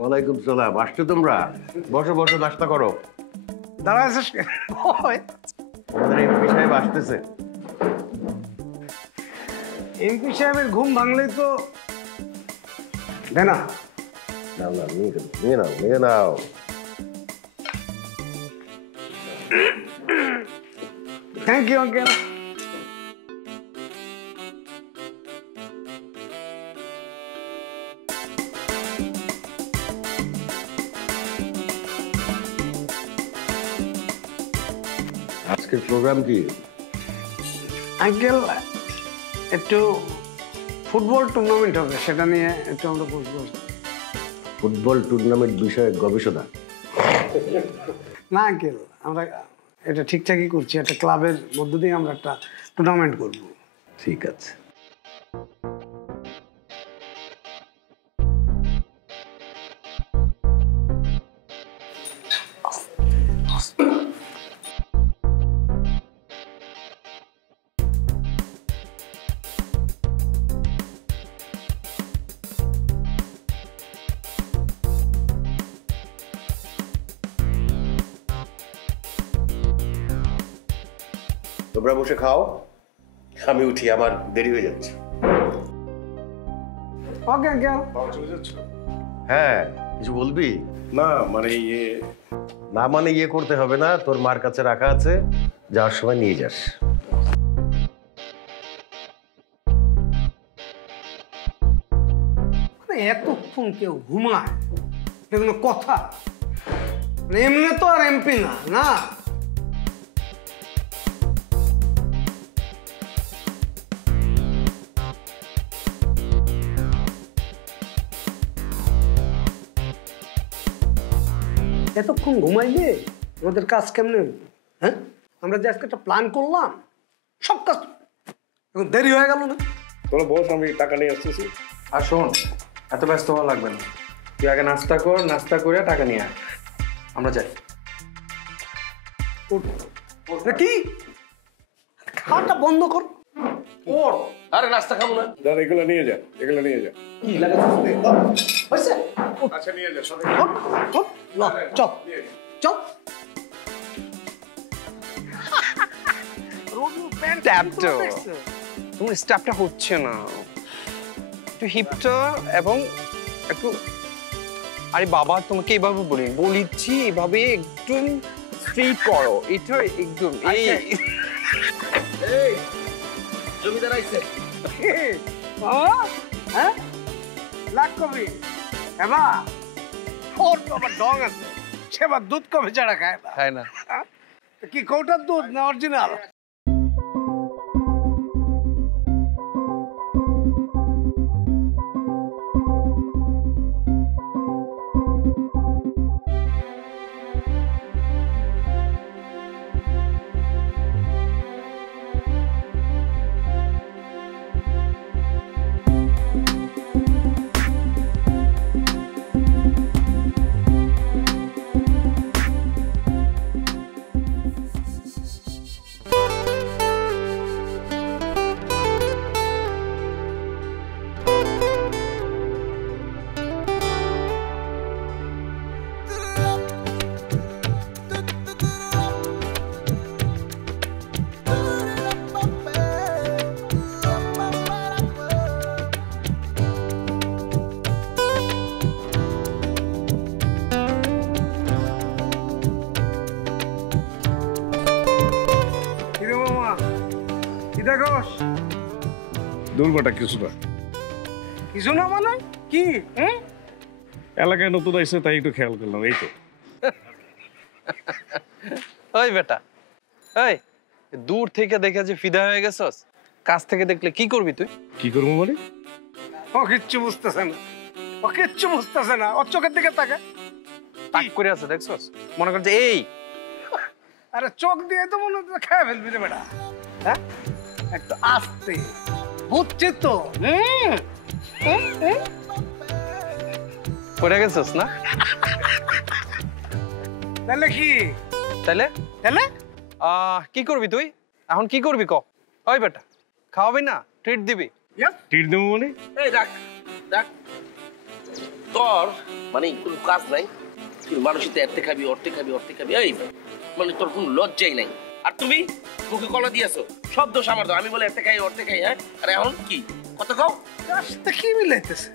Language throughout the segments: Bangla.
ওয়ালাইকুম সালাম। আসছো তোমরা? বসো বসো, নাস্তা করো। দাঁড়ায় আমাদের এমপি সাহেব আসতেছে। এমপি সাহেবের ঘুম ভাঙলেই তো না। নাও নাও, নিয়ে নাও নিয়ে নাও। Thank you uncle. আজকের প্রোগ্রাম কি? আঙ্কেল একটু ফুটবল টুর্নামেন্ট হবে, সেটা নিয়ে একটু আমরা বসবো। ফুটবল টুর্নামেন্ট বিষয়ে গবেষণা? না আঙ্কেল, আমরা এটা ঠিকঠাকই করছি। একটা ক্লাবের মধ্য দিয়ে আমরা একটা টুর্নামেন্ট করব। ঠিক আছে। তোমরা বসে খাও, আমি উঠি, আমার দেরি হয়ে যাচ্ছে। Okay uncle. হ্যাঁ, কিছু বলবি? না মানে না মানে ইয়ে করতে হবে না, তোর মার কাছে রাখা আছে, যাওয়ার সময় নিয়ে যাস। এতক্ষণ কেউ ঘুমায়, কোনো কথা? এমনি তো আর এমপি না না। এতক্ষণ ঘুমাইলে আমাদের কাজ কেমনে? হ্যাঁ, আমরা যে আজকে একটা প্ল্যান করলাম, সব কাজ এখন দেরি হয়ে গেল না। তোরা বস, আমি টাকা নিয়ে আসতেছি। আর শোন, এত ব্যস্ত হওয়া লাগবে না। তুই আগে নাস্তা কর, নাস্তা করে টাকা নিয়ে আয়, আমরা যাই। কি খাওয়াটা বন্ধ কর। আরে নাস্তা খাবো না। দাদা এগুলো নিয়ে যা, এগুলো নিয়ে যা। হয়েছে? আচ্ছা নিয়ে যা, সাথে চল চল। তোমার স্টাফটা হচ্ছে না, একটু হিপটা এবং একটু, আরে বাবা তোমাকে এইভাবে বলিছি, এভাবে একদম স্ট্রেট করো, এটা একদম এই জমিদার আইছে। হ্যাঁ, লাখ কবি এবার ওর তো আবার ডং আছে, সেবার দুধ কবে ছাড়া খায় না। খায় না? কি কৌটার দুধ না অরিজিনাল? দুর্বটা কিছু না। কিছু না মানে কি? এলাকায় নতুন আইছে তাই একটু খেয়াল করলাম, এই তো। ওই বেটা, এই দূর থেকে দেখে যে ফিদা হয়ে গেছস, কাছ থেকে দেখলে কি করবি তুই? কি করবো মানে? ও কিচ্ছু বুঝতেছে না, ও কিচ্ছু বুঝতেছে না। ওর চোখের দিকে তাকা, তাক করে আছে দেখছস, মনে কর যে এই। আরে চোখ দিয়ে তো মনে হচ্ছে খেয়ে ফেলবি রে বেটা। হ্যাঁ, একটু আস্তে, বুঝছি তো। পড়ে গেছস না? তাহলে কি? তাহলে তাহলে কি করবি তুই এখন? কি করবি ক? ওই বেটা, খাওয়াবি না? ট্রিট দিবি? টিট দেবো মানে? এই রাখ রাখ, তোর মানে কোনো কাজ নাই, তুই মানুষের এরতে খাবি অর্থে খাবি অর্থে খাবি, এই মানে তোর কোনো লজ্জাই নাই। আর তুমি মুখে কলা দিয়েছো, সব দোষ আমার দাও, আমি বলে এরতে খাই অর্থে খাই। হ্যাঁ, আর এখন কি কত খাও? তার সাথে কি মিলাইতেছে?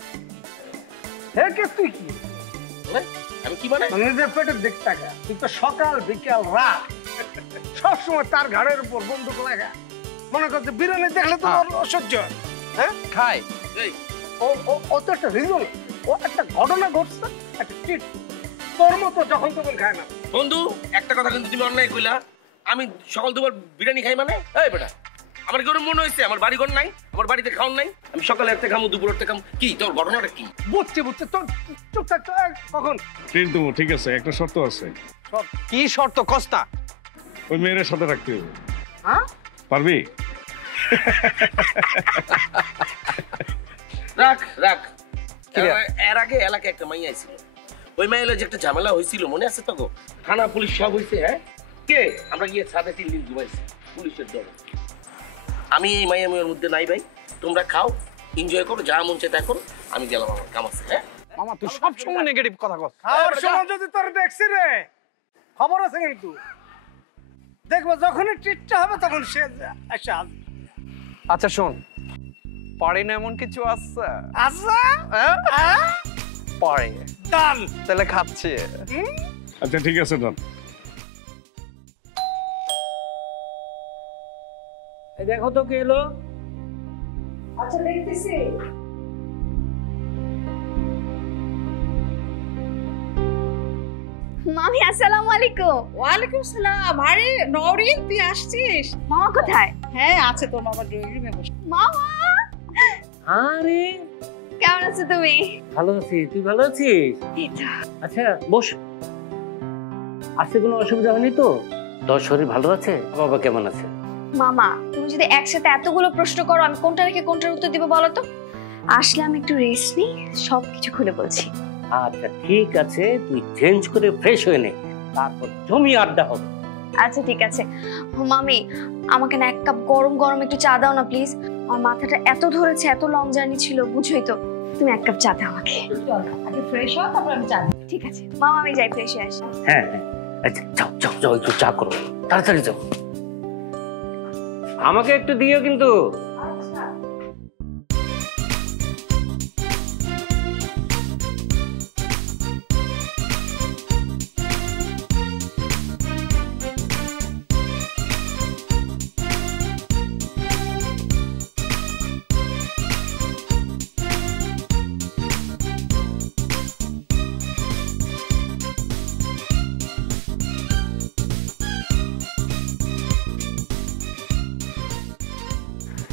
হ্যাঁ কে তুই কি হ্যাঁ? আমি কি মানে নিজের পেটের দিক টাকা, তুই তো সকাল বিকাল রাত সবসময় তার ঘাড়ের উপর বন্দুক লাগা। মনে করছে বিরিয়ানি দেখলে তো ওর অসহ্য হয়। হ্যাঁ খায় এই ও তো একটা রিজন, ও একটা ঘটনা ঘটছে, একটা ট্রিট। তোর মতো যখন তখন খায় না। বন্ধু একটা কথা কিন্তু তুমি অন্যায় কইলা, আমি সকাল দুবার বিরিয়ানি খাই মানে? এই বেটা, আমার কি ওরকম মনে হয়েছে আমার বাড়ি ঘর নাই, আমার বাড়িতে খাওন নাই? আমি সকালে একটা খামু, দুপুর একটা খামু, কি তোর ঘটনাটা কি? বুঝছি তোর চুপ থাক তো, কখন ট্রিট দেবো, ঠিক আছে, একটা শর্ত আছে, কি শর্ত কস্তা? ওই মেয়ের সাথে রাখতে হবে। হ্যাঁ পারবি? রাখ রাখ। কি রে? এর আগে এলাকায় একটা মাইয়া ছিল, ওই মাইয়া যে একটা ঝামেলা হয়েছিল মনে আছে তো গো? থানা পুলিশ সব হয়েছে। হ্যাঁ কে? আমরা গিয়ে ছাদে 3 দিন ঘুমাইছি পুলিশের দলে। আমি এই মাইয়া মেয়ের মধ্যে নাই ভাই, তোমরা খাও এনজয় করো, যা মন চায় তা করো, আমি গেলাম আমার কাম আছে। হ্যাঁ মামা তুই সব সময় নেগেটিভ কথা কস। আর সময় যদি তোর দেখছি রে, খবর আছে কিন্তু দেখবো যখনই ট্রিটটা হবে তখন সে আচ্ছা আচ্ছা শোন, পারে না এমন কিছু আছে? আচ্ছা পারে, ডান। তাহলে খাচ্ছে। আচ্ছা ঠিক আছে, ডন। দেখো তো কে এলো। আচ্ছা দেখতেছি। মামি আসসালামু আলাইকুম। ওয়ালাইকুম সালাম। আরে নওরিন তুই আসছিস? মামা কোথায়? হ্যাঁ আছে, তোর মামা ড্রয়িং রুমে বসে। মামা আরে কেমন আছো তুমি? ভালো আছি, তুই ভালো আছিস? আচ্ছা বস। আসতে কোনো অসুবিধা হয়নি তো? তোর শরীর ভালো আছে? বাবা কেমন আছে? মামা তুমি যদি একসাথে এতগুলো প্রশ্ন করো আমি কোনটা রেখে কোনটার উত্তর দিব বলো তো? আসলে আমি একটু রেস্ট নিই, সবকিছু খুলে বলছি। আচ্ছা ঠিক আছে, তুই চেঞ্জ করে ফ্রেশ হয়ে নে, তারপর জমি আড্ডা হবে। আচ্ছা ঠিক আছে। মামি আমাকে না 1 কাপ গরম গরম একটু চা দাও না প্লিজ। আমার মাথাটা এত ধরেছে, এত লং জার্নি ছিল, বুঝোই তো। তুমি 1 কাপ চা দাও আমাকে। চল আগে ফ্রেশ হ, তারপর আমি চা দিই। ঠিক আছে মামা, আমি যাই ফ্রেশ হয়ে আসি। হ্যাঁ হ্যাঁ, আচ্ছা যাও যাও যাও, একটু চা করো, তাড়াতাড়ি যাও। আমাকে একটু দিও কিন্তু।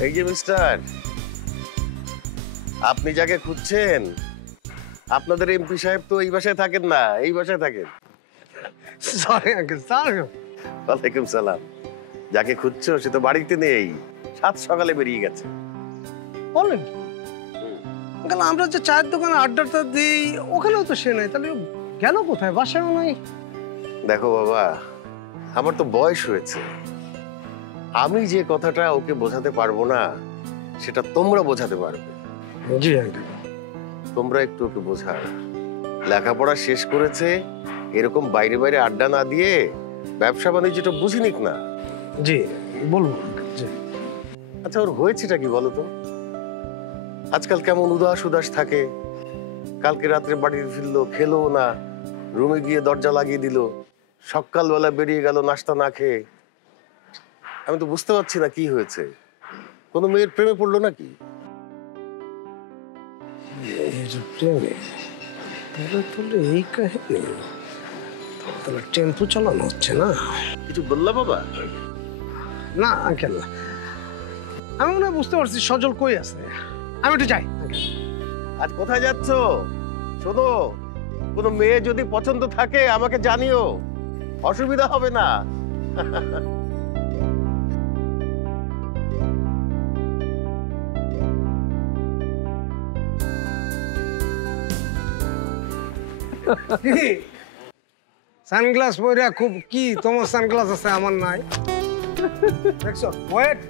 এই যে মিস্টার, আপনি যাকে খুঁজছেন, আপনাদের এমপি সাহেব তো এই বাসায় থাকেন না, এই বাসায় থাকেন। Sorry uncle, sorry. ওয়ালাইকুম সালাম। যাকে খুঁজছো সে তো বাড়িতে নেই, 7 সকালে বেরিয়ে গেছে। বলেন কি আঙ্কেল, আমরা যে চায়ের দোকানে আড্ডাটা দিই ওখানেও তো সে নাই, তাহলে ও গেল কোথায়? বাসায়ও নাই। দেখো বাবা, আমার তো বয়স হয়েছে, আমি যে কথাটা ওকে বোঝাতে পারবো না সেটা তোমরা বোঝাতে পারবে। জি আঙ্কেল। তোমরা একটু ওকে বোঝাও, লেখাপড়া শেষ করেছে, এরকম বাইরে বাইরে আড্ডা না দিয়ে ব্যবসা বাণিজ্যটা বুঝে নিক না। জি বলবো আঙ্কেল। জি আচ্ছা ওর হয়েছেটা কি বলো তো? আজকাল কেমন উদাস উদাস থাকে, কালকে রাত্রে বাড়ি ফিরলো, খেলো না, রুমে গিয়ে দরজা লাগিয়ে দিল, সকালবেলা বেরিয়ে গেল নাস্তা না খেয়ে। আমি তো বুঝতে পারছি না কি হয়েছে, কোনো মেয়ের প্রেমে পড়লো নাকি? এই কাহিনী, তাহলে টেম্পো চালানো হচ্ছে না? কিছু বললা বাবা? না আঙ্কেল, আমি মনে হয় বুঝতে পারছি সজল কই আছে। আমি একটু যাই। আজ কোথায় যাচ্ছ? শোনো, কোনো মেয়ে যদি পছন্দ থাকে আমাকে জানিও, অসুবিধা হবে না। সানগ্লাস পরে খুব কি, তোমার সানগ্লাস আছে আমার নাই, দেখছো? ওয়েট,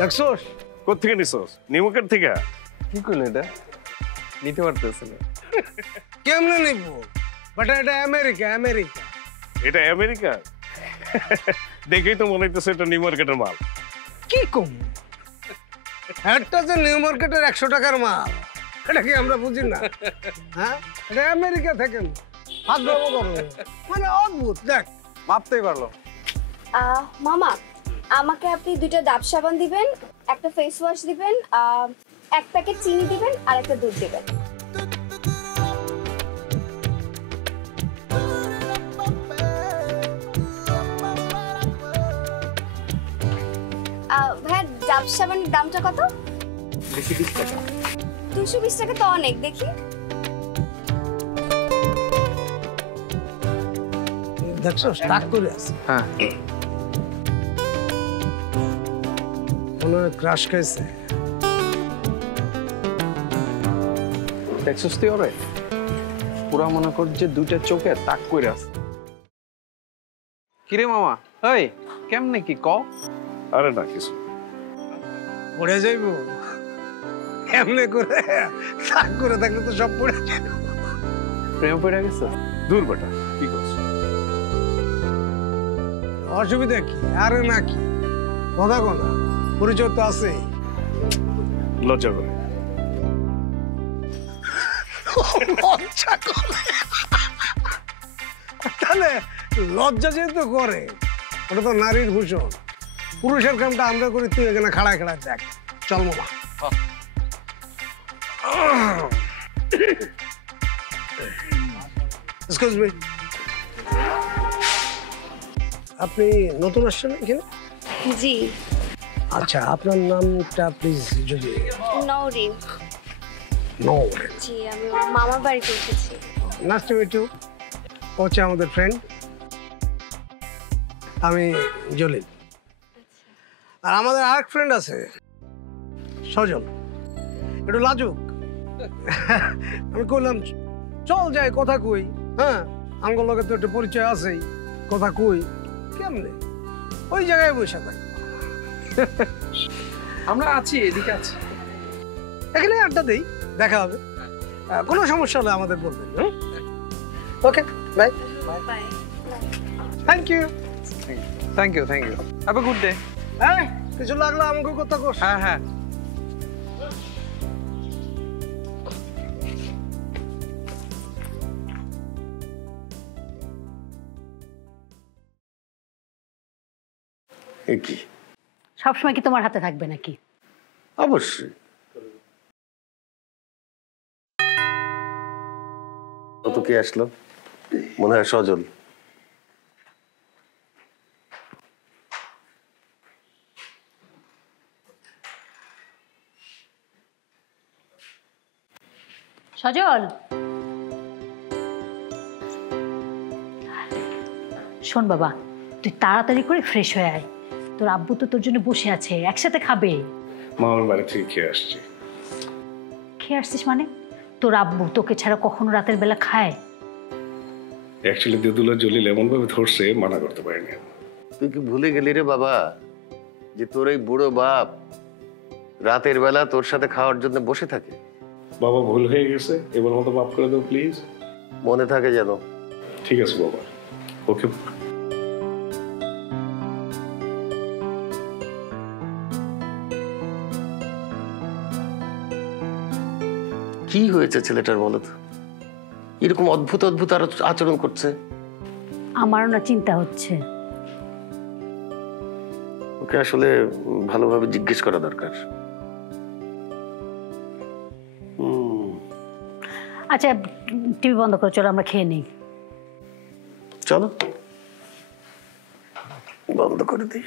দেখছো? কোথেকে নিছস? নিমুকের থেকে? কি করলি এটা? নিতে পারতেছে না। কেমনে নিব? বাট এটা আমেরিকা, আমেরিকা। এটা আমেরিকা? দেখেই তো মনে হইতেছে এটা নিউ মার্কেটের মাল। কি কম? একটা যে নিউ মার্কেটের 100 টাকার মাল, এটা কি আমরা বুঝি না? হ্যাঁ, এটা আমেরিকা থেকে হাত ধরবো করো, মানে অদ্ভুত। দেখ, মাপতেই পারলো। মামা, আমাকে আপনি 2টা ডাব সাবান দিবেন, একটা ফেস ওয়াশ দিবেন, 1 প্যাকেট চিনি দিবেন আর একটা দুধ দিবেন। ভাইয়া, ডাব সাবানের দামটা কত? 220 টাকা। 220 টাকা তো অনেক, দেখি। দেখছো স্টাক করে আছে। হ্যাঁ, মনে হয় ক্রাশ খাইছে। দেখছিস তুই ওরে? পুরা মনে কর যে 2টা চোখে তাক করে আছে। কিরে মামা, এই কেমনে কি ক? আরে না কিছু। পড়ে যাইবো এমনি করে, তাক করে থাকলে তো সব পড়ে যাবে। প্রেম পড়ে গেছে? দূর বেটা, কি করছ? অসুবিধা কি? আরে না কি কথা কোনা, পরিচয় তো আছে। লজ্জা করে। লজ্জা করে? তাহলে লজ্জা যেহেতু করে, ওটা তো নারীর ভূষণ। পুরুষের কামটা আমরা করি, তুই এখানে খাড়ায় খাড়ায় দেখ। চল মামা। এক্সকিউজ মি, আপনি নতুন আসছেন এখানে? জি। আচ্ছা, আপনার নামটা প্লিজ যদি। নওরিন। নওরিন। জি, আমি ওর মামার বাড়িতে এসেছি। Nice to meet you. হচ্ছে আমাদের ফ্রেন্ড, আমি জলিল। আর আমাদের আরেক ফ্রেন্ড আছে সজল, একটু লাজুক। আমি কইলাম চল যাই, কথা কই। হ্যাঁ, আঙ্গুল লগে তো একটা পরিচয় আছেই, কথা কই। কেমনে? ওই জায়গায় বসে থাক। আমরা আছি, এদিকে আছি। এখানে আড্ডা দেই, দেখা হবে। কোনো সমস্যা হলে আমাদের বলবেন। Okay, bye. Bye. Thank you. Thank you, thank you. Have a good day. হ্যাঁ, কিছু লাগলে আমাকে কথা কর। হ্যাঁ হ্যাঁ। এ কি? সবসময় কি তোমার হাতে থাকবে নাকি? অবশ্যই। কত কে আসলো? মনে হয় সজল। সজল, শোন বাবা, তুই তাড়াতাড়ি করে ফ্রেশ হয়ে আয়। তোর আব্বু তো তোর জন্য বসে আছে, একসাথে খাবে। মামার বাড়ি থেকে খেয়ে আসছি। খেয়ে আসছিস মানে? তোর আব্বু তোকে ছাড়া কখনো রাতের বেলা খায়? অ্যাকচুয়ালি দেদুলা জলিল এমন ভাবে ধরছে, মানা করতে পারিনি। তুই কি ভুলে গেলি রে বাবা, যে তোর এই বুড়ো বাপ রাতের বেলা তোর সাথে খাওয়ার জন্য বসে থাকে? বাবা ভুল হয়ে গেছে, এবার মতো মাফ করে দাও প্লিজ। মনে থাকে যেন। ঠিক আছে বাবা, ওকে। কি হয়েছে ছেলেটার বলো তো? এরকম অদ্ভুত অদ্ভুত আচরণ করছে। আমারও না চিন্তা হচ্ছে। ওকে আসলে ভালোভাবে জিজ্ঞেস করা দরকার। আচ্ছা, টিভি বন্ধ করে চলো আমরা খেয়ে নিই। চলো বন্ধ করে দিই।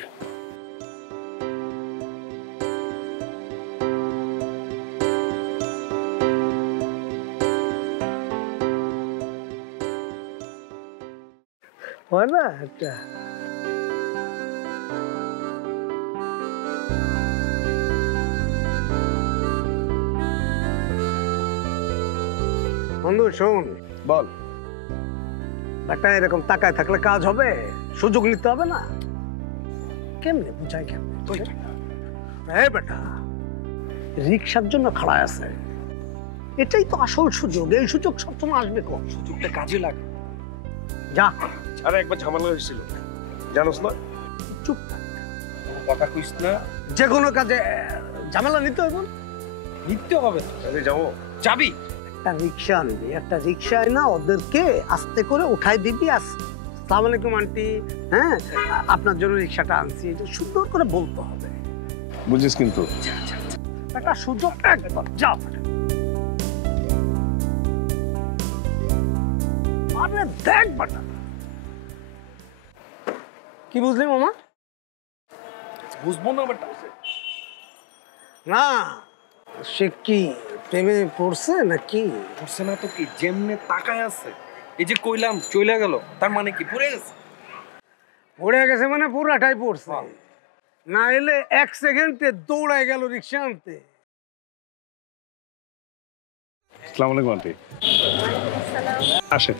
হয় না একটা? বন্ধু শোন, বল। একটা এরকম তাকায় থাকলে কাজ হবে? সুযোগ নিতে হবে না? কেমনে বুঝাই, কেমনে? এই বেটা রিক্সার জন্য খাড়ায় আছে, এটাই তো আসল সুযোগ, এই সুযোগ সবসময় আসবে কম। সুযোগটা কাজে লাগে। যা আরে একবার ঝামেলা হয়েছিল, জানোস না? চুপ থাক। কথা কইস না, যে কোনো কাজে ঝামেলা নিতে হবে না। নিতে হবে তো। আরে যাবো। যাবি? একটা রিক্সা আনবি, একটা রিক্সায় না ওদেরকে আস্তে করে উঠাই দিবি। আসসালামু আলাইকুম আন্টি, হ্যাঁ আপনার জন্য রিক্সাটা আনছি, এটা সুন্দর করে বলতে হবে। বুঝিস কিন্তু একটা সুযোগ একবার যা। আরে দেখ বাটা, কি বুঝলি মামা? বুঝবো না বেটা। না সে কি প্রেমে পড়ছে নাকি? বুঝছে না তো কি, যেমনে তাকায় আছে। এই যে কইলাম চলে গেল, তার মানে কি পড়ে গেছে? পড়ে গেছে মানে পুরাটাই পড়ছে, না এলে 1 সেকেন্ডে দৌড়ায় গেল রিক্সা আনতে। আসসালামু আলাইকুম আন্টি। আসেন।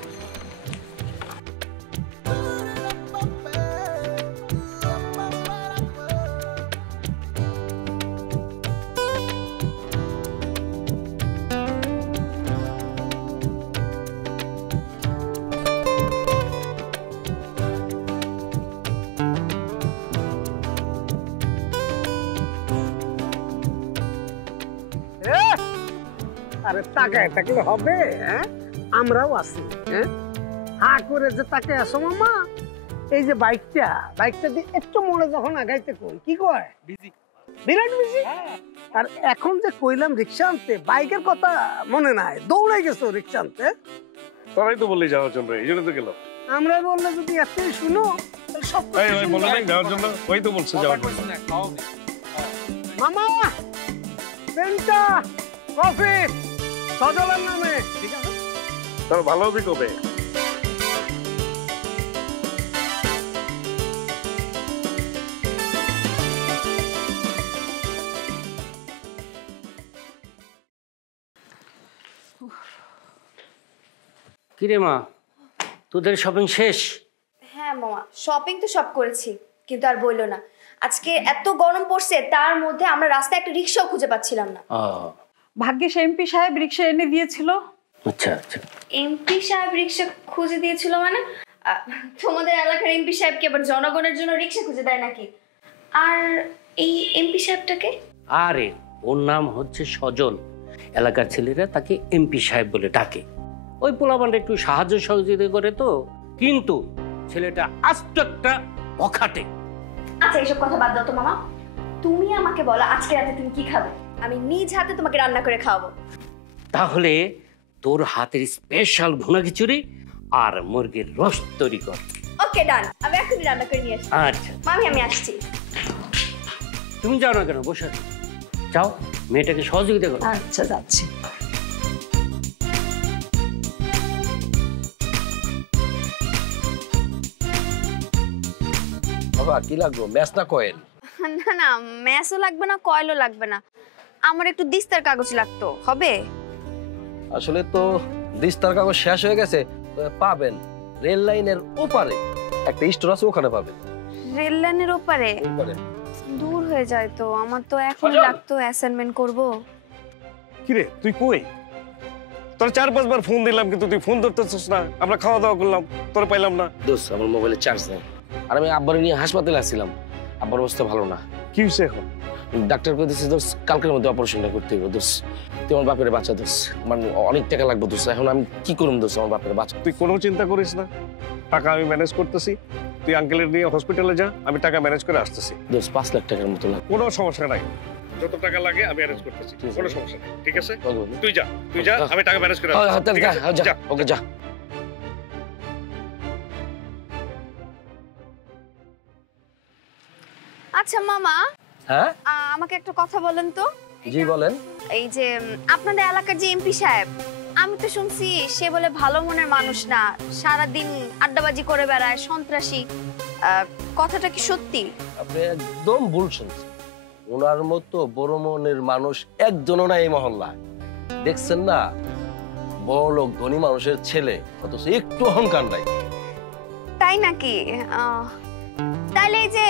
আরে তাকায় থাকলে হবে? হ্যাঁ আমরাও আছি। হ্যাঁ হা করে যে তাকে আসো মামা, এই যে বাইকটা দিয়ে একটু মোড়ে যখন আগাইতে কই কি কয় বিজি, বিরাট বিজি। আর এখন যে কইলাম রিক্সা আনতে, বাইকের কথা মনে নাই, দৌড়াই গেছো রিক্সা আনতে। তোরাই তো বললি যাওয়ার জন্য, এই জন্য তো গেলাম। আমরা বললে যদি এতই শুনো তাহলে সব এই ভাই বলে নাই যাওয়ার জন্য, ওই তো বলছে যাওয়ার জন্য। না খাও নি। মামা পেন্টা কফি সজলের নামে, ঠিক আছে? তোর ভালো হবে কবে? কিরে মা, তোদের শপিং শেষ? হ্যাঁ মামা, শপিং তো সব করেছি, কিন্তু আর বললো না, আজকে এত গরম পড়ছে, তার মধ্যে আমরা রাস্তায় একটা রিক্সাও খুঁজে পাচ্ছিলাম না। ভাগ্যিস এমপি সাহেব রিক্সা এনে দিয়েছিল। আচ্ছা আচ্ছা। এমপি সাহেব রিক্সা খুঁজে দিয়েছিল মানে? তোমাদের এলাকার এমপি সাহেব কি আবার জনগণের জন্য রিক্সা খুঁজে দেয় নাকি? আর এই এমপি সাহেবটাকে? আরে ওর নাম হচ্ছে সজল, এলাকার ছেলেরা তাকে এমপি সাহেব বলে ডাকে। ওই পোলাপানটা একটু সাহায্য সহযোগিতা করে তো, কিন্তু ছেলেটা আস্ত একটা অখাটে। আচ্ছা এইসব কথা বাদ দাও তো মামা, তুমি আমাকে বলো আজকে রাতে তুমি কি খাবে, আমি নিজ হাতে তোমাকে রান্না করে খাওয়াবো। তাহলে তোর হাতের স্পেশাল ভুনা খিচুড়ি আর মুরগির রোস্ট তৈরি কর। ওকে ডান, আমি এখনই রান্না করে নিয়ে আসছি। আচ্ছা মামি আমি আসছি। তুমি যাও না কেন, বসে আছো। যাও মেয়েটাকে সহযোগিতা করো। আচ্ছা যাচ্ছি। বাবা কি লাগবে, ম্যাচ না কয়েল? না না, ম্যাসও লাগবে না, কয়েলও লাগবে না, আমার একটু দিস্তার কাগজ লাগতো, হবে? আসলে তো দিস্তার কাগজ শেষ হয়ে গেছে, পাবেন রেল লাইনের ওপারে একটা স্টোর আছে, ওখানে পাবেন। রেল লাইনের ওপারে? ওপারে। দূর হয়ে যায় তো, আমার তো এখনই লাগতো, অ্যাসাইনমেন্ট করব। কিরে তুই কই? তোর 4-5 বার ফোন দিলাম কিন্তু তুই ফোন ধরতেছিস না। আমরা খাওয়া দাওয়া করলাম, তোর পাইলাম না। দোস্ত আমার মোবাইলে চার্জ নেই, আর আমি আব্বার নিয়ে হাসপাতালে আসছিলাম। আব্বার অবস্থা ভালো না। কি হয়েছে এখন? ডাক্তার কইতেছে দোস্ত কালকের মধ্যে অপারেশনটা করতে হবে। দোস্ত তুই আমার বাপের বাচ্চা দোস্ত, মানে অনেক টাকা লাগবে দোস্ত, এখন আমি কি করুম দোস্ত আমার বাপের বাচ্চা? তুই কোনো চিন্তা করিস না, টাকা আমি ম্যানেজ করতেছি। তুই আঙ্কেলের নিয়ে হসপিটালে যা, আমি টাকা ম্যানেজ করে আসতেছি। দোস্ত 5 লাখ টাকার মতো লাগবে। কোনো সমস্যা নাই, যত টাকা লাগে আমি অ্যারেঞ্জ করতেছি, কোনো সমস্যা নেই। ঠিক আছে তুই যা, আমি টাকা ম্যানেজ করে আসতেছি। ঠিক আছে? যা। ওকে যা। আচ্ছা মামা, হ্যাঁ আমাকে একটা কথা বলেন তো। জি বলেন। এই যে আপনাদের এলাকার যে এমপি সাহেব, আমি তো শুনছি সে বলে ভালো মনের মানুষ না, সারাদিন আড্ডাবাজি করে বেড়ায়, সন্ত্রাসী। কথাটা কি সত্যি? আপনি একদম ভুল শুনছেন। ওনার মতো বড় মনের মানুষ একজনও নাই এই মহল্লা। দেখছেন না, বড় লোক ধনী মানুষের ছেলে, অথচ একটু অহংকার নাই। তাই নাকি? তাইলে এই যে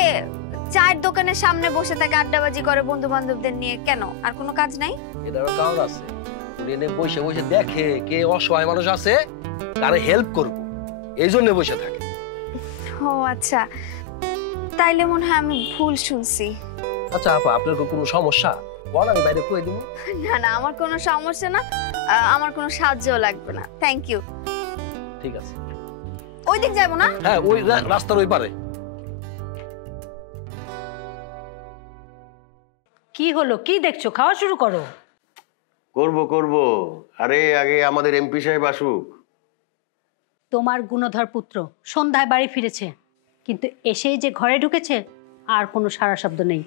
চায়ের দোকানের সামনে বসে থাকে, আড্ডাবাজি করে বন্ধু বান্ধবদের নিয়ে, কেন আর কোনো কাজ নাই? এটারও কারণ আছে। উনি এনে বসে বসে দেখে কে অসহায় মানুষ আছে তারে হেল্প করব, এই জন্য বসে থাকে। ও আচ্ছা, তাইলে মনে হয় আমি ভুল শুনছি। আচ্ছা আপা, আপনার কি কোনো সমস্যা? বল, আমি বাইরে কই দিব। না না, আমার কোনো সমস্যা না, আমার কোনো সাহায্যও লাগবে না, থ্যাংক ইউ। ঠিক আছে, ওই দিক যাবো না? হ্যাঁ ওই রাস্তার ওই পারে। কি হলো, কি দেখছো? খাওয়া শুরু করো। করব করব, আরে আগে আমাদের এমপি সাহেব আসুক। তোমার গুণধর পুত্র সন্ধ্যায় বাড়ি ফিরেছে, কিন্তু এসেই যে ঘরে ঢুকেছে আর কোনো সারা শব্দ নেই,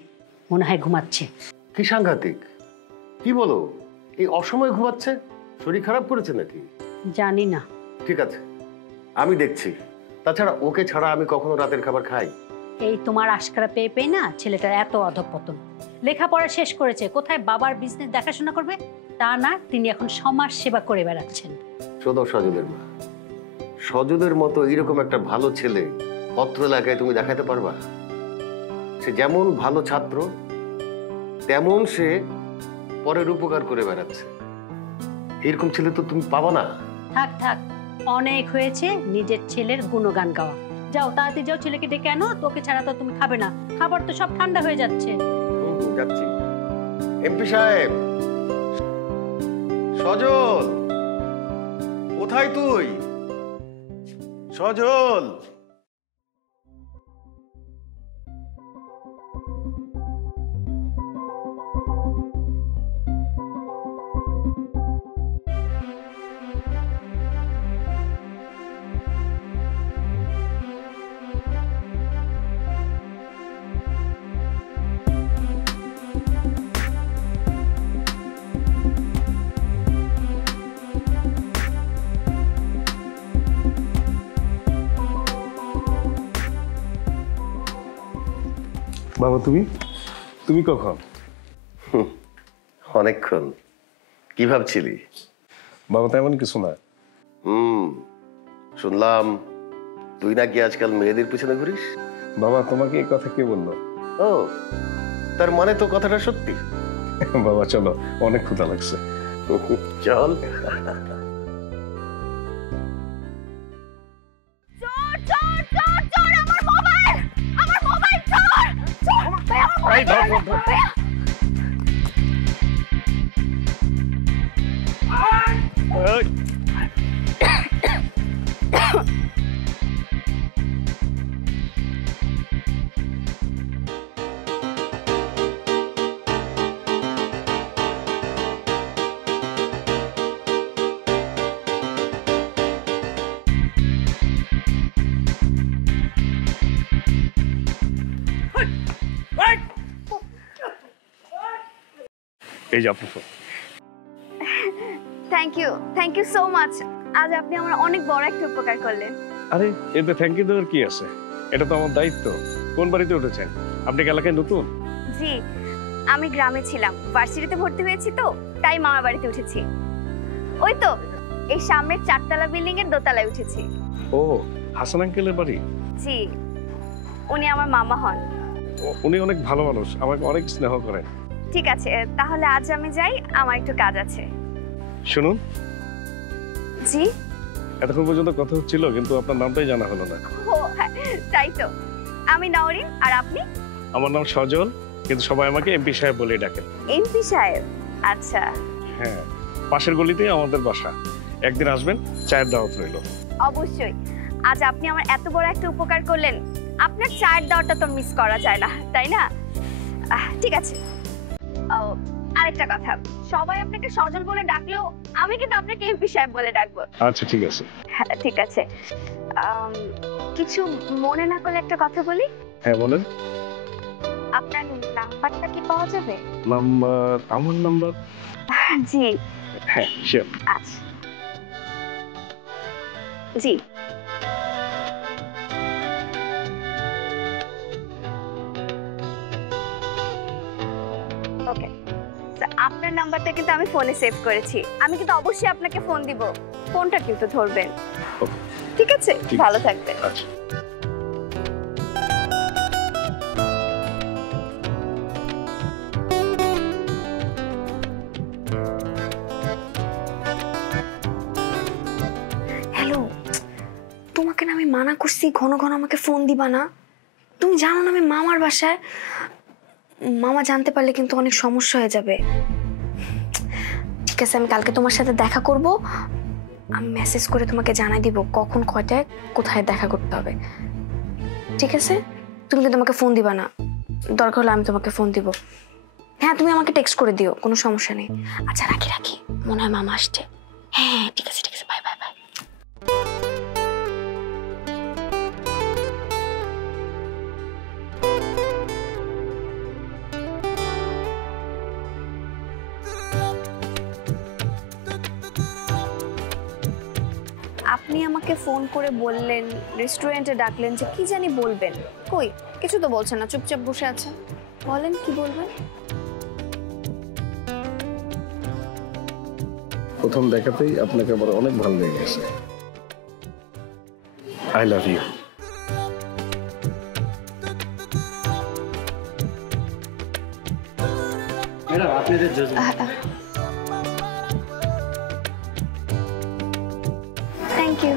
মনে হয় ঘুমাচ্ছে। কি সাংঘাতিক, কি বলো? এই অসময়ে ঘুমাচ্ছে? শরীর খারাপ করেছে নাকি? জানি না। ঠিক আছে, আমি দেখছি। তাছাড়া ওকে ছাড়া আমি কখনো রাতের খাবার খাই? এই তোমার আশকারা পেয়ে পেয়ে না ছেলেটার এত অধঃপতন। লেখাপড়া শেষ করেছে, কোথায় বাবার বিজনেস দেখাশোনা করবে তা না, তিনি এখন সমাজ সেবা করে বেড়াচ্ছেন। শোনো সজলের মা, সজলের মতো এইরকম একটা ভালো ছেলে পত্র এলাকায় তুমি দেখাতে পারবা? সে যেমন ভালো ছাত্র তেমন সে পরের উপকার করে বেড়াচ্ছে। এরকম ছেলে তো তুমি পাবা না। থাক থাক, অনেক হয়েছে নিজের ছেলের গুণগান গাওয়া। যাও তাড়াতাড়ি যাও, ছেলেকে ডেকে আনো, তোকে ছাড়া তো তুমি খাবে না, খাবার তো সব ঠান্ডা হয়ে যাচ্ছে। যাচ্ছি। এমপি সাহেব, সজল কোথায় তুই? সজল, বাবা তুমি তুমি কখন? অনেকক্ষণ। কি ভাবছিলি? বাবা তেমন কিছু না। শুনলাম তুই নাকি আজকাল মেয়েদের পিছনে ঘুরিস। বাবা তোমাকে এই কথা কে বললো? ও, তার মানে তো কথাটা সত্যি। বাবা চলো, অনেক ক্ষুধা লাগছে। চল। এই যে আপনার phone. Thank you so much. আজ আপনি আমার অনেক বড় একটা উপকার করলেন। আরে এতে থ্যাংক ইউ দেওয়ার কি আছে, এটা তো আমার দায়িত্ব। কোন বাড়িতে উঠেছেন আপনি? কি এলাকায় নতুন? জি, আমি গ্রামে ছিলাম, ভার্সিটিতে ভর্তি হয়েছি তো তাই মামার বাড়িতে উঠেছি। ওই তো এই সামনের 4তলা বিল্ডিং এর দোতলায় উঠেছি। ও, হাসান আঙ্কেলের বাড়ি? জি, উনি আমার মামা হন। উনি অনেক ভালো মানুষ, আমাকে অনেক স্নেহ করেন। ঠিক আছে, তাহলে আজ আমি যাই, আমার একটু কাজ আছে। শুনুন, জি? এতক্ষণ পর্যন্ত কথা হচ্ছিল কিন্তু আপনার নামটাই জানা হলো না। ও হ্যাঁ, তাই তো। আমি নওরিন, আর আপনি? আমার নাম সজল, কিন্তু সবাই আমাকে এমপি সাহেব বলেই ডাকে। এমপি সাহেব? আচ্ছা। হ্যাঁ, পাশের গলিতেই আমাদের বাসা। একদিন আসবেন, চায়ের দাওয়াত রইল। অবশ্যই। আজ আপনি আমার এত বড় একটা উপকার করলেন, আপনার চায়ের দাওয়াতটা তো মিস করা যায় না, তাই না? ঠিক আছে। আরেকটা কথা, সবাই আপনাকে সজল বলে ডাকলেও আমি কিন্তু আপনাকে এমপি সাহেব বলে ডাকবো। আচ্ছা ঠিক আছে। হ্যাঁ ঠিক আছে। কিছু মনে না করলে একটা কথা বলি। হ্যাঁ বলেন। আপনার নাম্বারটা কি পাওয়া যাবে? নাম্বার? আমার নাম্বার? জি। হ্যাঁ শিওর। আচ্ছা জি। ওকে, আপনার নাম্বারটা কিন্তু আমি ফোনে সেভ করেছি। আমি কিন্তু অবশ্যই আপনাকে ফোন দিব, ফোনটা কিন্তু ধরবেন। ঠিক আছে, ভালো থাকবেন। আচ্ছা। আমি মানা করছি ঘন ঘন আমাকে ফোন দিবা না। তুমি জানো না আমি মামার বাসায়, মামা জানতে পারলে কিন্তু অনেক সমস্যা হয়ে যাবে। ঠিক আছে, আমি কালকে তোমার সাথে দেখা করব, আমি মেসেজ করে তোমাকে জানাই দিব কখন কয়টায় কোথায় দেখা করতে হবে। ঠিক আছে, তুমি কিন্তু আমাকে ফোন দিবা না, দরকার হলে আমি তোমাকে ফোন দিব। হ্যাঁ, তুমি আমাকে টেক্সট করে দিও, কোনো সমস্যা নেই। আচ্ছা রাখি রাখি, মনে হয় মামা আসছে। হ্যাঁ ঠিক আছে ঠিক আছে, বাই বাই বাই। আপনি আমাকে ফোন করে বললেন, রেস্টুরেন্টে ডাকলেন যে কি জানি বলবেন, কই কিছু তো বলছেন না, চুপচাপ বসে আছেন। বলেন কি বলবেন। প্রথম দেখাতেই আপনাকে আমার অনেক ভালো লেগে গেছে। I love you. ম্যাডাম আপনাদের থ্যাংক ইউ।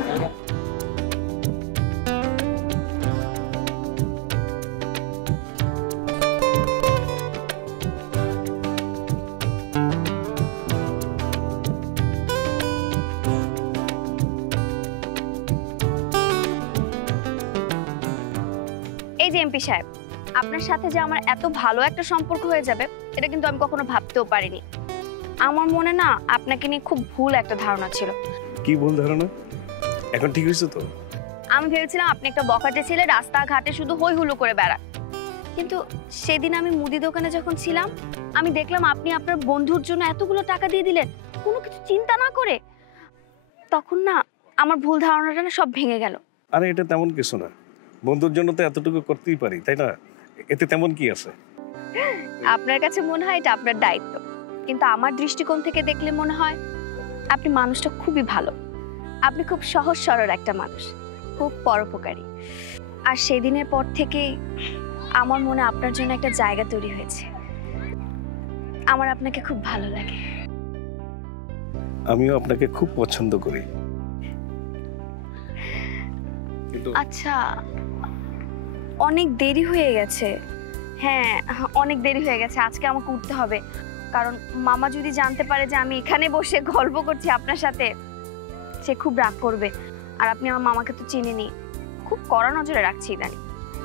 এই যে এমপি সাহেব, আপনার সাথে যে আমার এত ভালো একটা সম্পর্ক হয়ে যাবে এটা কিন্তু আমি কখনো ভাবতেও পারিনি। আমার মনে না আপনাকে নিয়ে খুব ভুল একটা ধারণা ছিল। কি ভুল ধারণা? এখন ঠিক হয়েছে তো? আমি ভেবেছিলাম আপনি একটা বখাটে ছেলে, রাস্তাঘাটে শুধু হই হুল্লো করে বেড়ান। কিন্তু সেদিন আমি মুদি দোকানে যখন ছিলাম, আমি দেখলাম আপনি আপনার বন্ধুর জন্য এতগুলো টাকা দিয়ে দিলেন কোনো কিছু চিন্তা না করে। তখন না আমার ভুল ধারণাটা না সব ভেঙে গেল। আরে এটা তেমন কিছু না, বন্ধুর জন্য তো এতটুকু করতেই পারি, তাই না? এতে তেমন কি আছে? আপনার কাছে মনে হয় এটা আপনার দায়িত্ব, কিন্তু আমার দৃষ্টিকোণ থেকে দেখলে মনে হয় আপনি মানুষটা খুবই ভালো। আপনি খুব সহজ সরল একটা মানুষ, খুব পরোপকারী। আর সেদিনের পর থেকে আমার মনে আপনার জন্য একটা জায়গা তৈরি হয়েছে। আমার আপনাকে খুব ভালো লাগে। আমিও আপনাকে খুব পছন্দ করি। আচ্ছা, অনেক দেরি হয়ে গেছে। হ্যাঁ অনেক দেরি হয়ে গেছে, আজকে আমাকে উঠতে হবে। কারণ মামা যদি জানতে পারে যে আমি এখানে বসে গল্প করছি আপনার সাথে, সে খুব রাগ করবে। আর আপনি আমার মামাকে তো চিনেনি, খুব কড়া নজরে রাখছি ইদানিং।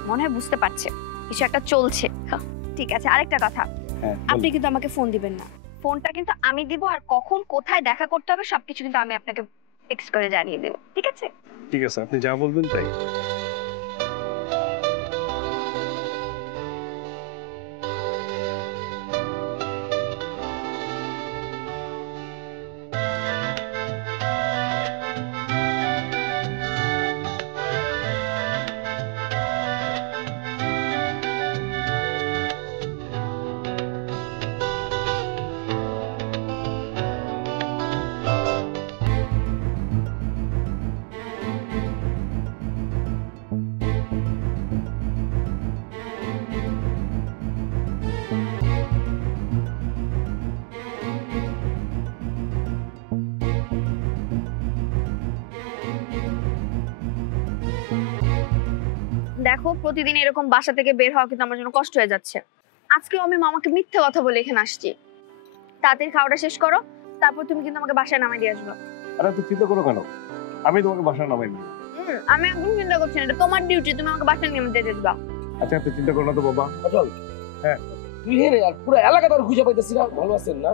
মনে হয় বুঝতে পারছে কিছু একটা চলছে। ঠিক আছে, আরেকটা কথা, আপনি কিন্তু আমাকে ফোন দিবেন না। ফোনটা কিন্তু আমি দিব, আর কখন কোথায় দেখা করতে হবে সবকিছু কিন্তু আমি আপনাকে টেক্সট করে জানিয়ে দেব। ঠিক আছে? ঠিক আছে, আপনি যা বলবেন তাই। দেখো, প্রতিদিন এরকম বাসা থেকে বের হওয়া কিন্তু আমার জন্য কষ্ট হয়ে যাচ্ছে। আজকেও আমি মামাকে মিথ্যে কথা বলে এখানে আসছি। তাড়াতাড়ি খাওয়াটা শেষ করো, তারপর তুমি কিন্তু আমাকে বাসায় নামাই দিয়ে আসবে। আরে তুই চিন্তা করো কেন, আমি তোমাকে বাসায় নামাই দিই। আমি একদম চিন্তা করছি না, এটা তোমার ডিউটি, তুমি আমাকে বাসায় নিয়ে দিয়ে আসবা। আচ্ছা তুই চিন্তা করো না তো বাবা। চল। হ্যাঁ তুই হে রে, আর পুরো এলাকা তোর খুঁজে পাইতেছি না। ভালো আছেন না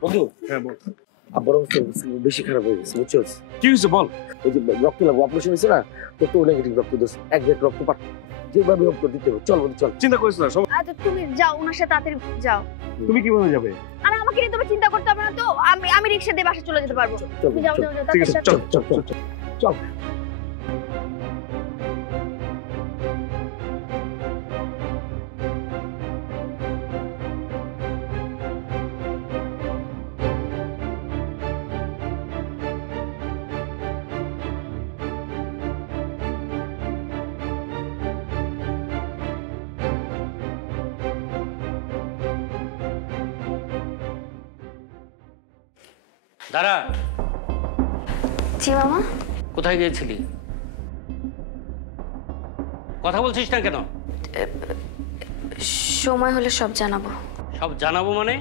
বন্ধু? হ্যাঁ বল। আব্বার অবস্থা বেশি খারাপ হয়ে গেছে, বুঝছস? কি হয়েছে বল। ওই যে রক্ত লাগবো, অপারেশন হয়েছে না, তো নেগেটিভ রক্ত দোষ, এক ব্যাগ রক্ত পাঠ যেভাবে রক্ত দিতে হবে। চল বন্ধু চল। চিন্তা করিস না। আচ্ছা তুমি যাও, ওনার সাথে তাড়াতাড়ি যাও। তুমি কিভাবে যাবে? আর আমাকে নিয়ে তোমার চিন্তা করতে হবে না তো, আমি রিকশা দিয়ে বাসা চলে যেতে পারবো। তুমি যাও যাও যাও, ঠিক আছে, চল চল চল চল চল। দাঁড়া। জি মামা। কোথায় গিয়েছিলি? কথা বলছিস না কেন? সময় হলে সব জানাবো। সব জানাবো মানে?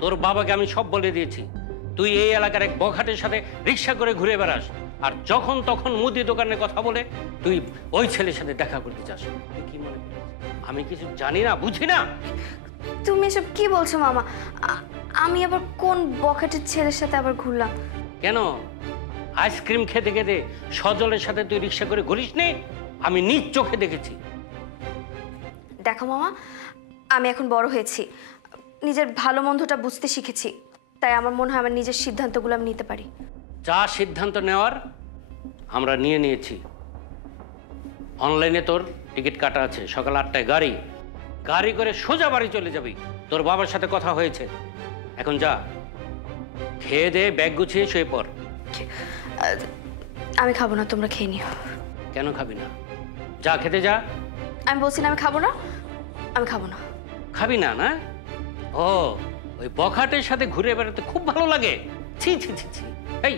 তোর বাবাকে আমি সব বলে দিয়েছি। তুই এই এলাকার এক বখাটের সাথে রিক্সা করে ঘুরে বেড়াস, আর যখন তখন মুদি দোকানের কথা বলে তুই ওই ছেলের সাথে দেখা করতে চাস। তুই কি মনে করিস আমি কিছু জানি না, বুঝি না? তুমি এসব কি বলছো মামা? আমি আবার কোন বকেটের ছেলের সাথে আবার ঘুরলাম? কেন আইসক্রিম খেতে খেতে সজলের সাথে তুই রিক্সা করে ঘুরিস নি? আমি নিজ চোখে দেখেছি। দেখো মামা, আমি এখন বড় হয়েছি, নিজের ভালো মন্দটা বুঝতে শিখেছি, তাই আমার মনে হয় আমার নিজের সিদ্ধান্তগুলো আমি নিতে পারি। যা সিদ্ধান্ত নেওয়ার আমরা নিয়ে নিয়েছি। অনলাইনে তোর টিকিট কাটা আছে, সকাল 8টায় গাড়ি করে সোজা বাড়ি চলে যাবি। তোর বাবার সাথে কথা হয়েছে। এখন যা, খেয়ে দে, ব্যাগ গুছিয়ে শুয়ে পড়। আমি খাবো না, তোমরা খেয়ে নিও। কেন খাবি না? যা খেতে যা। আমি বলছি না আমি খাবো না, আমি খাবো না। খাবি না? না, ও ওই বখাটের সাথে ঘুরে বেড়াতে খুব ভালো লাগে। ছি ছি ছি ছি। এই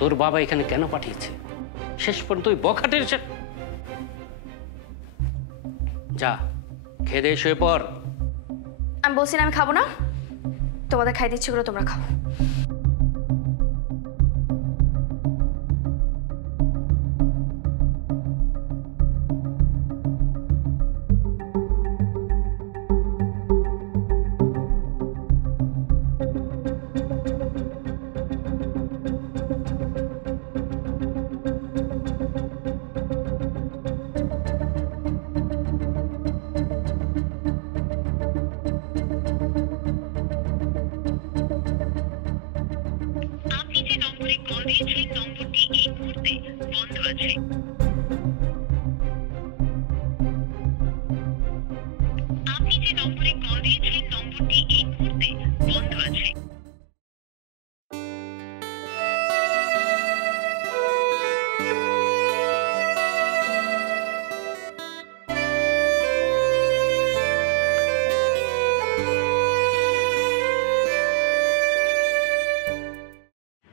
তোর বাবা এখানে কেন পাঠিয়েছে? শেষ পর্যন্ত ওই বখাটের যা খেয়ে দে শুয়ে পড়। আমি বলছি না আমি খাবো না, তোমাদের খাইতে ইচ্ছে করে তোমরা খাও।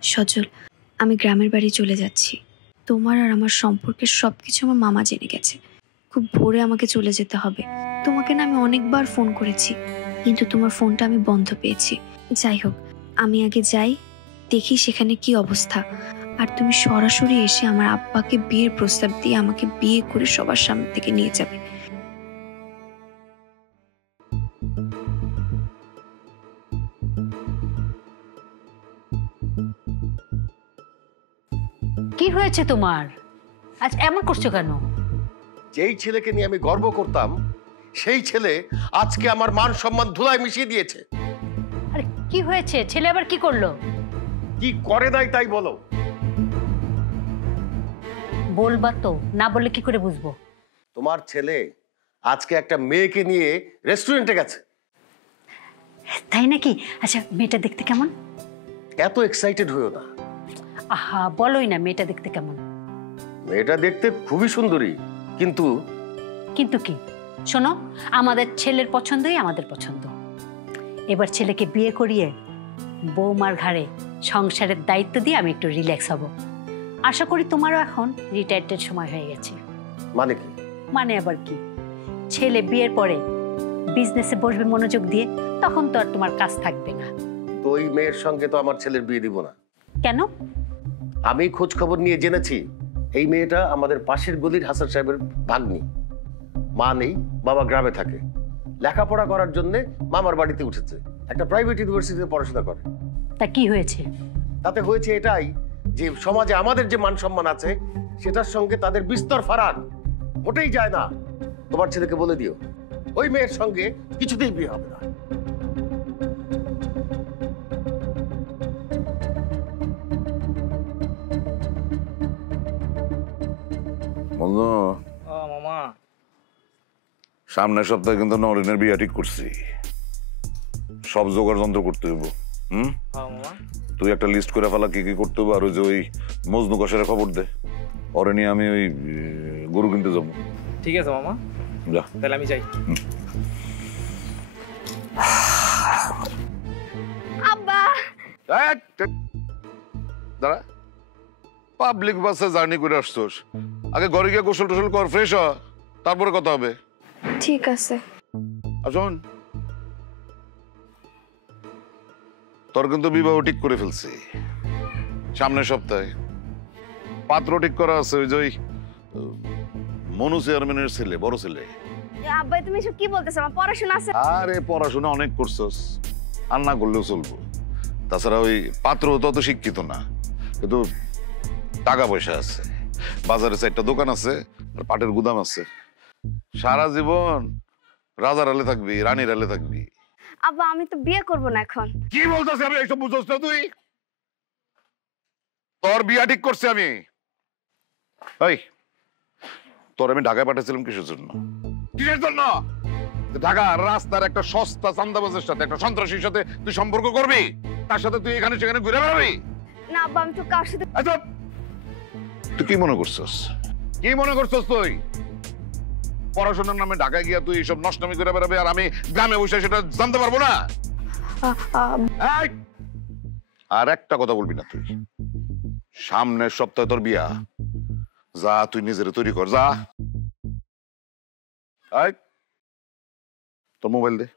সজল, আমি গ্রামের বাড়ি চলে যাচ্ছি। তোমার আর আমার সম্পর্কের সবকিছু আমার মামা জেনে গেছে। খুব ভোরে আমাকে চলে যেতে হবে। তোমাকে না আমি অনেকবার ফোন করেছি, কিন্তু তোমার ফোনটা আমি বন্ধ পেয়েছি। যাই হোক, আমি আগে যাই, দেখি সেখানে কি অবস্থা। আর তুমি সরাসরি এসে আমার আব্বাকে বিয়ের প্রস্তাব দিয়ে আমাকে বিয়ে করে সবার সামনে থেকে নিয়ে যাবে। কি হয়েছে তোমার? আজ এমন করছো কেন? যেই ছেলেকে নিয়ে আমি গর্ব করতাম, সেই ছেলে আজকে আমার মান সম্মান ধুলায় মিশিয়ে দিয়েছে। আরে কি হয়েছে? ছেলে আবার কি করলো? কি করে নাই তাই বলো। বলবা তো, না বললে কি করে বুঝবো? তোমার ছেলে আজকে একটা মেয়েকে নিয়ে রেস্টুরেন্টে গেছে। তাই নাকি? আচ্ছা, মেয়েটা দেখতে কেমন? এত এক্সাইটেড হইও না। আহা, বলোই না, মেয়েটা দেখতে কেমন? মেয়েটা দেখতে খুবই সুন্দরী, কিন্তু কিন্তু কি? শোনো, আমাদের ছেলের পছন্দই আমাদের পছন্দ। এবার ছেলেকে বিয়ে করিয়ে বৌমার ঘাড়ে সংসারের দায়িত্ব দিয়ে আমি একটু রিল্যাক্স হব। আশা করি তোমারও এখন রিটায়ার্ডের সময় হয়ে গেছে। মানে কি? মানে আবার কি, ছেলে বিয়ের পরে বিজনেসে বসবে মনোযোগ দিয়ে, তখন তো আর তোমার কাজ থাকবে না। তো ওই মেয়ের সঙ্গে তো আমার ছেলের বিয়ে দিব না। কেন? আমি খোঁজ খবর নিয়ে জেনেছি এই মেয়েটা আমাদের পাশের গলির হাসান সাহেবের ভাগ্নি। মা নেই, বাবা গ্রামে থাকে। লেখাপড়া করার জন্য মামার বাড়িতে উঠেছে, একটা প্রাইভেট ইউনিভার্সিটিতে পড়াশোনা করে। তা কি হয়েছে? তাতে হয়েছে এটাই যে সমাজে আমাদের যে মান সম্মান আছে সেটার সঙ্গে তাদের বিস্তর ফারাক। মোটেই যায় না। তোমার ছেলেকে বলে দিও ওই মেয়ের সঙ্গে কিছুতেই বিয়ে হবে না। বন্ধু, মামা, সামনের সপ্তাহে কিন্তু নরিনের বিয়া ঠিক করছি। সব জোগাড় যন্ত্র করতে হইব। মামা, তুই একটা লিস্ট করে ফেলা কি কি করতে হবে, আর ওই যে ওই মজনু কষের খবর দে। ওরে নিয়ে আমি ওই গরু কিনতে যাবো। ঠিক আছে মামা, যা তাহলে আমি যাই। আব্বা, দাঁড়া, পাবলিক বাসে জার্নি করে আসছোস, আগে ঘরে গিয়ে গোসল টোসল কর, ফ্রেশ হ। তারপরে কথা হবে। ঠিক আছে। আর শোন, তোর কিন্তু বিবাহ ঠিক করে ফেলছি সামনের সপ্তাহে। পাত্র ঠিক করা আছে, ওই যে মনু চেয়ারম্যানের ছেলে, বড় ছেলে। আব্বা তুমি এসব কি বলতেছো? আমার পড়াশোনা আছে। আরে পড়াশোনা অনেক করছস, আর না করলেও চলবো। তাছাড়া ওই পাত্র তত শিক্ষিত না, কিন্তু টাকা পয়সা আছে, বাজারে 4টা দোকান আছে, আর পাটের গুদাম আছে। সারা জীবন রাজার আলে থাকবি, রানীর আলে থাকবি। আব্বা আমি তো বিয়ে করব না এখন। কি বলতেছি আমি? এইসব বুঝছস না তুই? তোর বিয়া ঠিক করছি আমি। এই তোর আমি ঢাকায় পাঠাচ্ছিলাম কিসের জন্য? কিসের জন্য? ঢাকার রাস্তার একটা সস্তা চান্দাবাজের সাথে, একটা সন্ত্রাসীর সাথে তুই সম্পর্ক করবি, তার সাথে তুই এখানে সেখানে ঘুরে বেড়াবি? না আব্বা আমি তো কার সাথে। আচ্ছা তুই কি মনে করছস? কি মনে করছস তুই? পড়াশোনার নামে ঢাকায় গিয়া তুই এইসব নষ্টমি করে বেড়াবি, আর আমি গ্রামে বসে সেটা জানতে পারবো না? এই, আর একটা কথা বলবি না তুই। সামনের সপ্তাহে তোর বিয়া, যা তুই নিজের তৈরি কর, যা। এই তোর মোবাইল দে,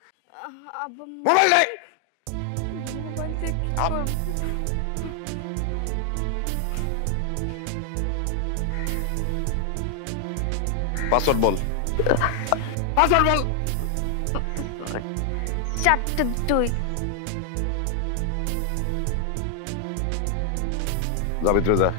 আব্বা মোবাইল দে। মোবাইল দিয়ে কি করব? পাসওয়ার্ড বল, পাসওয়ার্ড বল। 4-2 যা ভিতরে যা।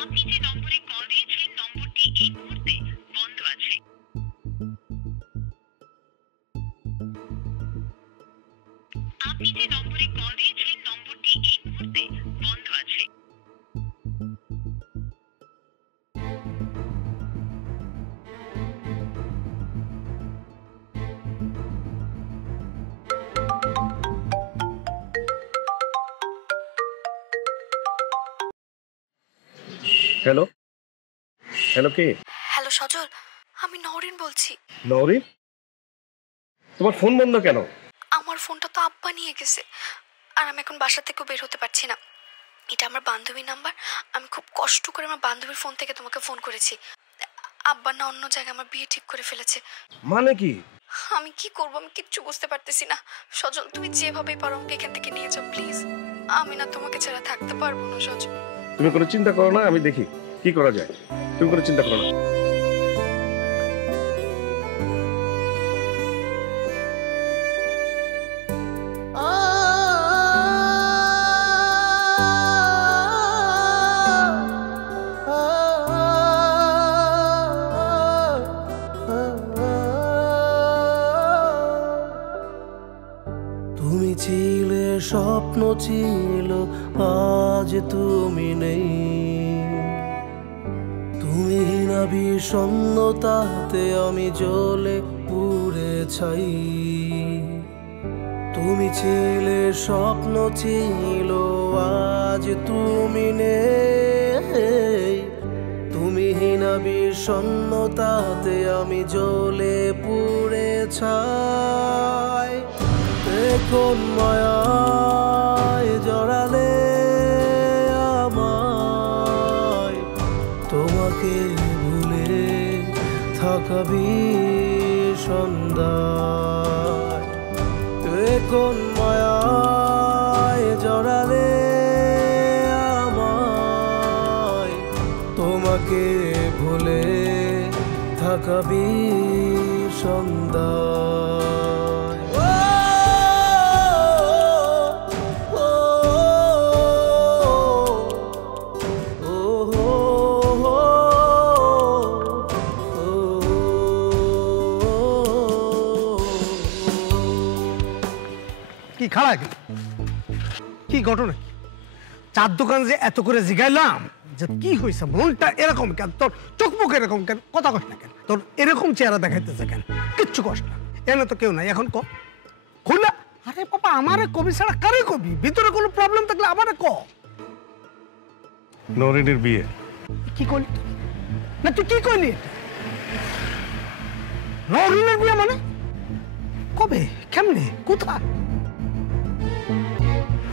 আপনি যে নম্বরে কল দিয়েছেন নম্বরটি এই মুহূর্তে বন্ধ আছে। আপনি যে নম্বরে কল দিয়েছেন নম্বরটি এই মুহূর্তে বন্ধ আছে। হ্যালো, হ্যালো কে? হ্যালো সজল, আমি নওরিন বলছি। নওরিন, তোমার ফোন বন্ধ কেন? আমার ফোনটা তো আব্বা নিয়ে গেছে, আর আমি এখন বাসা থেকেও বের হতে পারছি না। এটা আমার বান্ধবীর নাম্বার। আমি খুব কষ্ট করে আমার বান্ধবীর ফোন থেকে তোমাকে ফোন করেছি। আব্বা না অন্য জায়গায় আমার বিয়ে ঠিক করে ফেলেছে। মানে কি? আমি কি করব? আমি কিচ্ছু বুঝতে পারতেছি না। সজল তুমি যেভাবেই পারো আমাকে এখান থেকে নিয়ে যাও প্লিজ। আমি না তোমাকে ছাড়া থাকতে পারবো না সজল। তুমি কোনো চিন্তা করো না, আমি দেখি কি করা যায়। তুমি কোনো চিন্তা করো না। তুমি ছিলে স্বপ্ন ছিল, আজ তুমি নেই। তুমি না বিষণ্ণতাতে আমি জ্বলে পুড়ে ছাই। তুমি ছিলে স্বপ্ন ছিল, আজ তুমি নেই। তুমি না বিষণ্ণতাতে আমি জ্বলে পুড়ে ছাই। কোন মায়ায় জড়ালে আমায়, তোমাকে ভুলে থাকাবি সন্ধ্যায়। কোন মায়ায় জড়ালে আমায়, তোমাকে ভুলে থাকাবি সন্ধ্যায়। কি খাড়া গেল? কি ঘটনা? চার দোকান যে এত করে জিগাইলাম যে কি হয়েছে, মনটা এরকম কেন, তোর চোখ মুখ এরকম কেন, কথা কস না কেন, তোর এরকম চেহারা দেখাইতেছে কেন? কিচ্ছু কস না, এনে তো কেউ নাই। এখন খুললা, আরে বাবা আমারে কবি ছাড়া কারে কবি? ভিতরে কোনো প্রবলেম থাকলে আমারে ক। নরিনের বিয়ে। কি কইলি না তুই? কি কইলি? নরিনের বিয়ে মানে কবে, কেমনে, কোথায়?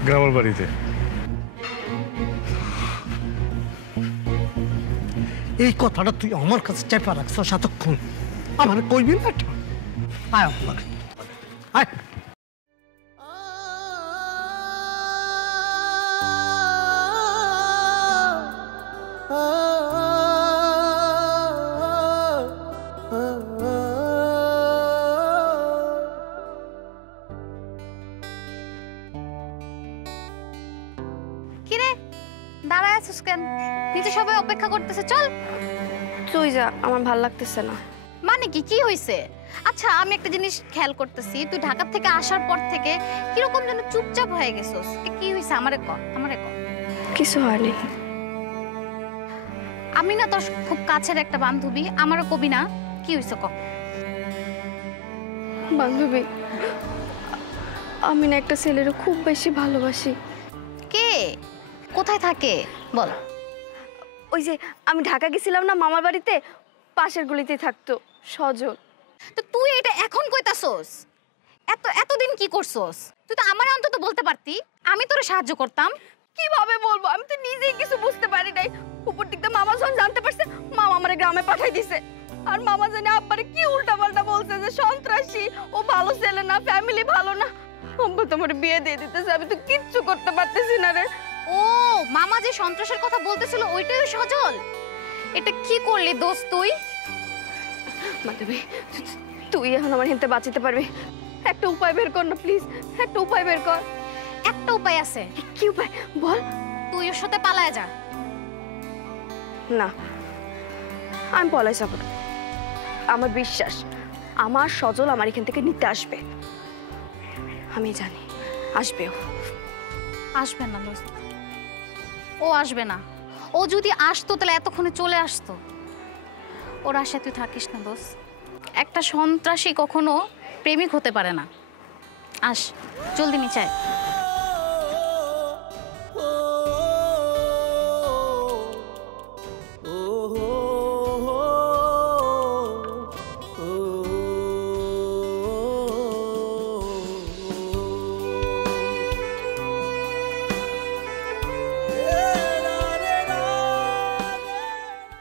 গ্রামের বাড়িতে। এই কথাটা তুই আমার কাছে চেপা রাখছ এতক্ষণ, আমার কইবি না? আয় আমার আয়। কিরে দাঁড়ায় আছিস কেন? নিচে সবাই অপেক্ষা করতেছে, চল। তুই যা, আমার ভাল লাগতেছে না। মানে কি, কি হইছে? আচ্ছা আমি একটা জিনিস খেয়াল করতেছি, তুই ঢাকা থেকে আসার পর থেকে কিরকম যেন চুপচাপ হয়ে গেছিস। কি হইছে আমারে ক, আমারে ক। কিছু হয়নি। আমি না তোর খুব কাছের একটা বান্ধবী, আমারও কবি না, কি হইছে ক। বান্ধবী, আমি না একটা ছেলের খুব বেশি ভালোবাসি। কে? কোথায় থাকে বল। ওই যে আমি ঢাকা গেছিলাম না মামার বাড়িতে, পাশের গলিতেই থাকতো, সজল। তো তুই এটা এখন কইতাছস? এতদিন কি করছস? তুই তো আমারে অন্তত বলতে পারতি, আমি তোরে সাহায্য করতাম। কিভাবে বলবো? আমি তো নিজেই কিছু বুঝতে পারি নাই। উপর দিকটা মামা যখন জানতে পারছে, মামা আমারে গ্রামে পাঠাই দিছে। আর মামা জানে আব্বারে কি উল্টাপাল্টা বলছে যে সন্ত্রাসী, ও ভালো ছেলে না, ফ্যামিলি ভালো না। আব্বা তোমার বিয়ে দিয়ে দিতেছে, আমি তো কিচ্ছু করতে পারতেছি না রে। ও মামা যে সন্ত্রাসের কথা বলতেছিল ওইটাই সজল? এটা কি করলি দোস্ত তুই? মাধবী, তুই এখন আমার হেনতে বাঁচাতে পারবি? একটা উপায় বের কর না প্লিজ, একটা উপায় বের কর। একটা উপায় আছে। কি উপায় বল? তুই ওর সাথে পালায় যা। না, আমি পলাই যাব না। আমার বিশ্বাস আমার সজল আমার এখান থেকে নিতে আসবে, আমি জানি আসবে। ও আসবে না দোস্ত, ও আসবে না। ও যদি আসতো তাহলে এতক্ষণে চলে আসতো। ওর আশায় তুই থাকিস না দোস্ত। একটা সন্ত্রাসী কখনো প্রেমিক হতে পারে না। আস জলদি নিচে আয়।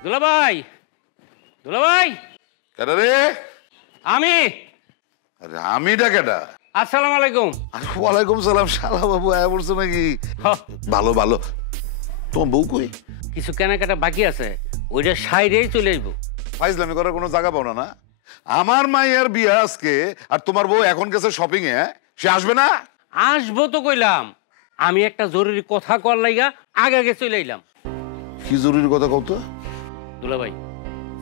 দুলাভাই, দুলাভাই। কেডা রে? আমি। আরে আমিটা কেডা? আসসালামু আলাইকুম। ওয়ালাইকুম সালাম। শালা বাবু আয়া পড়ছো নাকি? ভালো ভালো। তোমার বউ কই? কিছু কেনাকাটা বাকি আছে, ওইটা সাইডেই চলে আসবো। ফাইজলামি করার কোনো জায়গা পাও না না? আমার মায়ের বিয়ে আজকে, আর তোমার বউ এখন গেছে শপিং এ, সে আসবে না? আসবো তো কইলাম, আমি একটা জরুরি কথা কর লাইগা আগে আগে চলে এলাম। কি জরুরি কথা কও তো? দুলাভাই,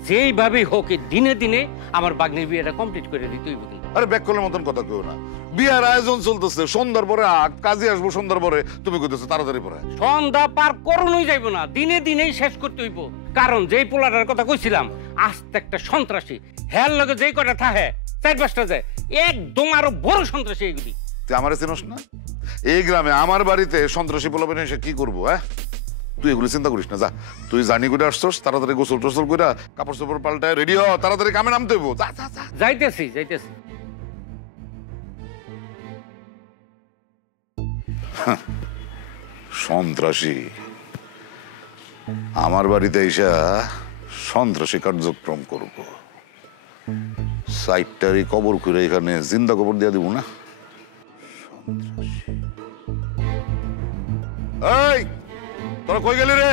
যেইভাবেই হোক দিনে দিনে আমার বাগ্নির বিয়েটা কমপ্লিট করে দিতেই হবে। আরে ব্যাককলের মতন কথা কেউ না। বিয়ার আয়োজন চলতেছে, সন্ধ্যার পরে কাজে আসবো, সন্ধ্যার পরে তুমি কইতেছো তাড়াতাড়ি পরে। সন্ধ্যা পার করুনই যাইব না, দিনে দিনেই শেষ করতে হইব। কারণ যেই পোলাটার কথা কইছিলাম, আস্তে একটা সন্ত্রাসী, হ্যার লগে যেই কটা থাহে 4-5টা যায়, একদম আরো বড় সন্ত্রাসী এগুলি। তুই আমারে চিনোস না? এই গ্রামে আমার বাড়িতে সন্ত্রাসী পোলাপেন এসে কি করবো? হ্যাঁ, তুই এগুলি চিন্তা করিস না। যা, তুই জানি করে আসছস, তাড়াতাড়ি গোসল টোসল করে কাপড় চোপড় পাল্টায় রেডি হ, তাড়াতাড়ি কামে নামতে হইব। যা যা যা। যাইতেছি যাইতেছি। সন্ত্রাসী আমার বাড়িতে এসা সন্ত্রাসী কার্যক্রম করব। সাইটটারি কবর করে এখানে জিন্দা কবর দিয়ে দিব না? এই তোরা কই গেলি রে?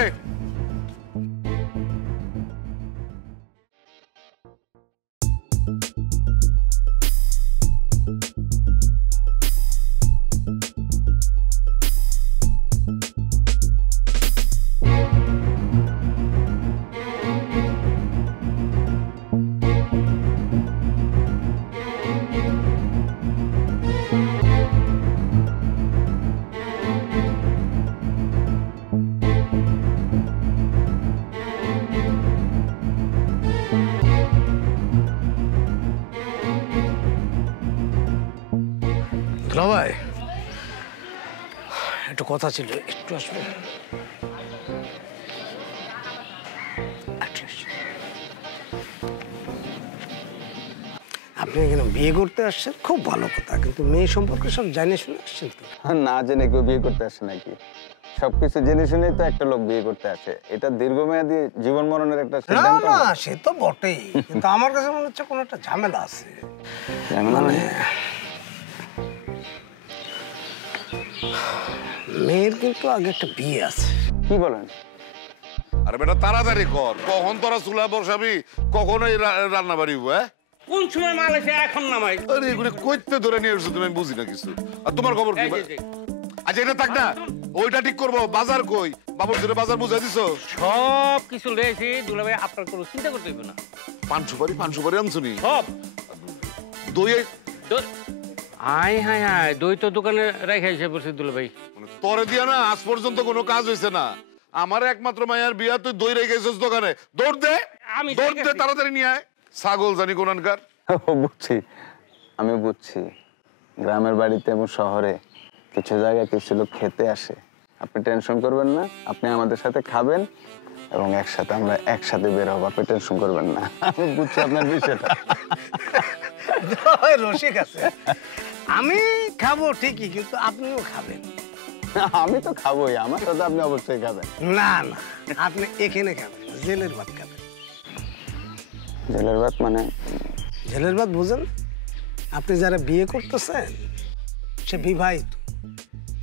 ভাই একটু কথা ছিল, একটু আসবে? আপনি এখানে বিয়ে করতে আসছেন, খুব ভালো কথা, কিন্তু মেয়ে সম্পর্কে সব জানিয়ে শুনে আসছেন তো? না জেনে কেউ বিয়ে করতে আসে নাকি? সবকিছু জেনে শুনেই তো একটা লোক বিয়ে করতে আসে। এটা দীর্ঘমেয়াদী জীবন মরণের একটা না সিদ্ধান্ত। না, সে তো বটেই, কিন্তু আমার কাছে মনে হচ্ছে কোনো একটা ঝামেলা আছে। মানে মেয়ের কিন্তু আগে একটা বিয়ে আছে। কি বলেন? আরে বেটা তাড়াতাড়ি কর, কখন তোরা চুলা বসাবি, কখন এই রান্না বাড়ি হ্যাঁ? কোন সময় মাল এসে এখন নামাই? আরে এগুলো কইতে ধরে নিয়ে এসছো তুমি, আমি বুঝি না কিছু। আর তোমার খবর কি? আচ্ছা এটা থাক না, ওইটা ঠিক করবো। বাজার কই? বাবুর জন্য বাজার বুঝাই দিছো? সব কিছু লেছি দুলাভাই, আপনার কোনো চিন্তা করতে হবে না। পান সুপারি আনছো নি? সব দই আয় হায় হায়, দই তো দোকানে রেখে এসে পড়ছে দুলাভাই। তোরে দিয়া না আজ পর্যন্ত কোনো কাজ হয়েছে না। আমার একমাত্র মায়ের বিয়া, তুই দই রেখে এসেছিস দোকানে। দৌড় দে, দৌড় দে, তাড়াতাড়ি নিয়ে আয়। ছাগল জানি কোনানকার। বুঝছি, আমি বুঝছি। গ্রামের বাড়িতে এবং শহরে কিছু জায়গায় কিছু লোক খেতে আসে। আপনি টেনশন করবেন না, আপনি আমাদের সাথে খাবেন এবং একসাথে আমরা একসাথে বের হবো। আপনি টেনশন করবেন না, আমি বুঝছি আপনার বিষয়টা। রসিক আছে, আমি খাবো ঠিকই, কিন্তু আপনিও খাবেন। আমি তো খাবোই, আমার সাথে আপনি অবশ্যই খাবেন। না না, আপনি এখানে খাবেন, জেলের ভাত খাবেন। জেলের ভাত মানে? জেলের ভাত বুঝেন? আপনি যারা বিয়ে করতেছেন সে বিবাহিত,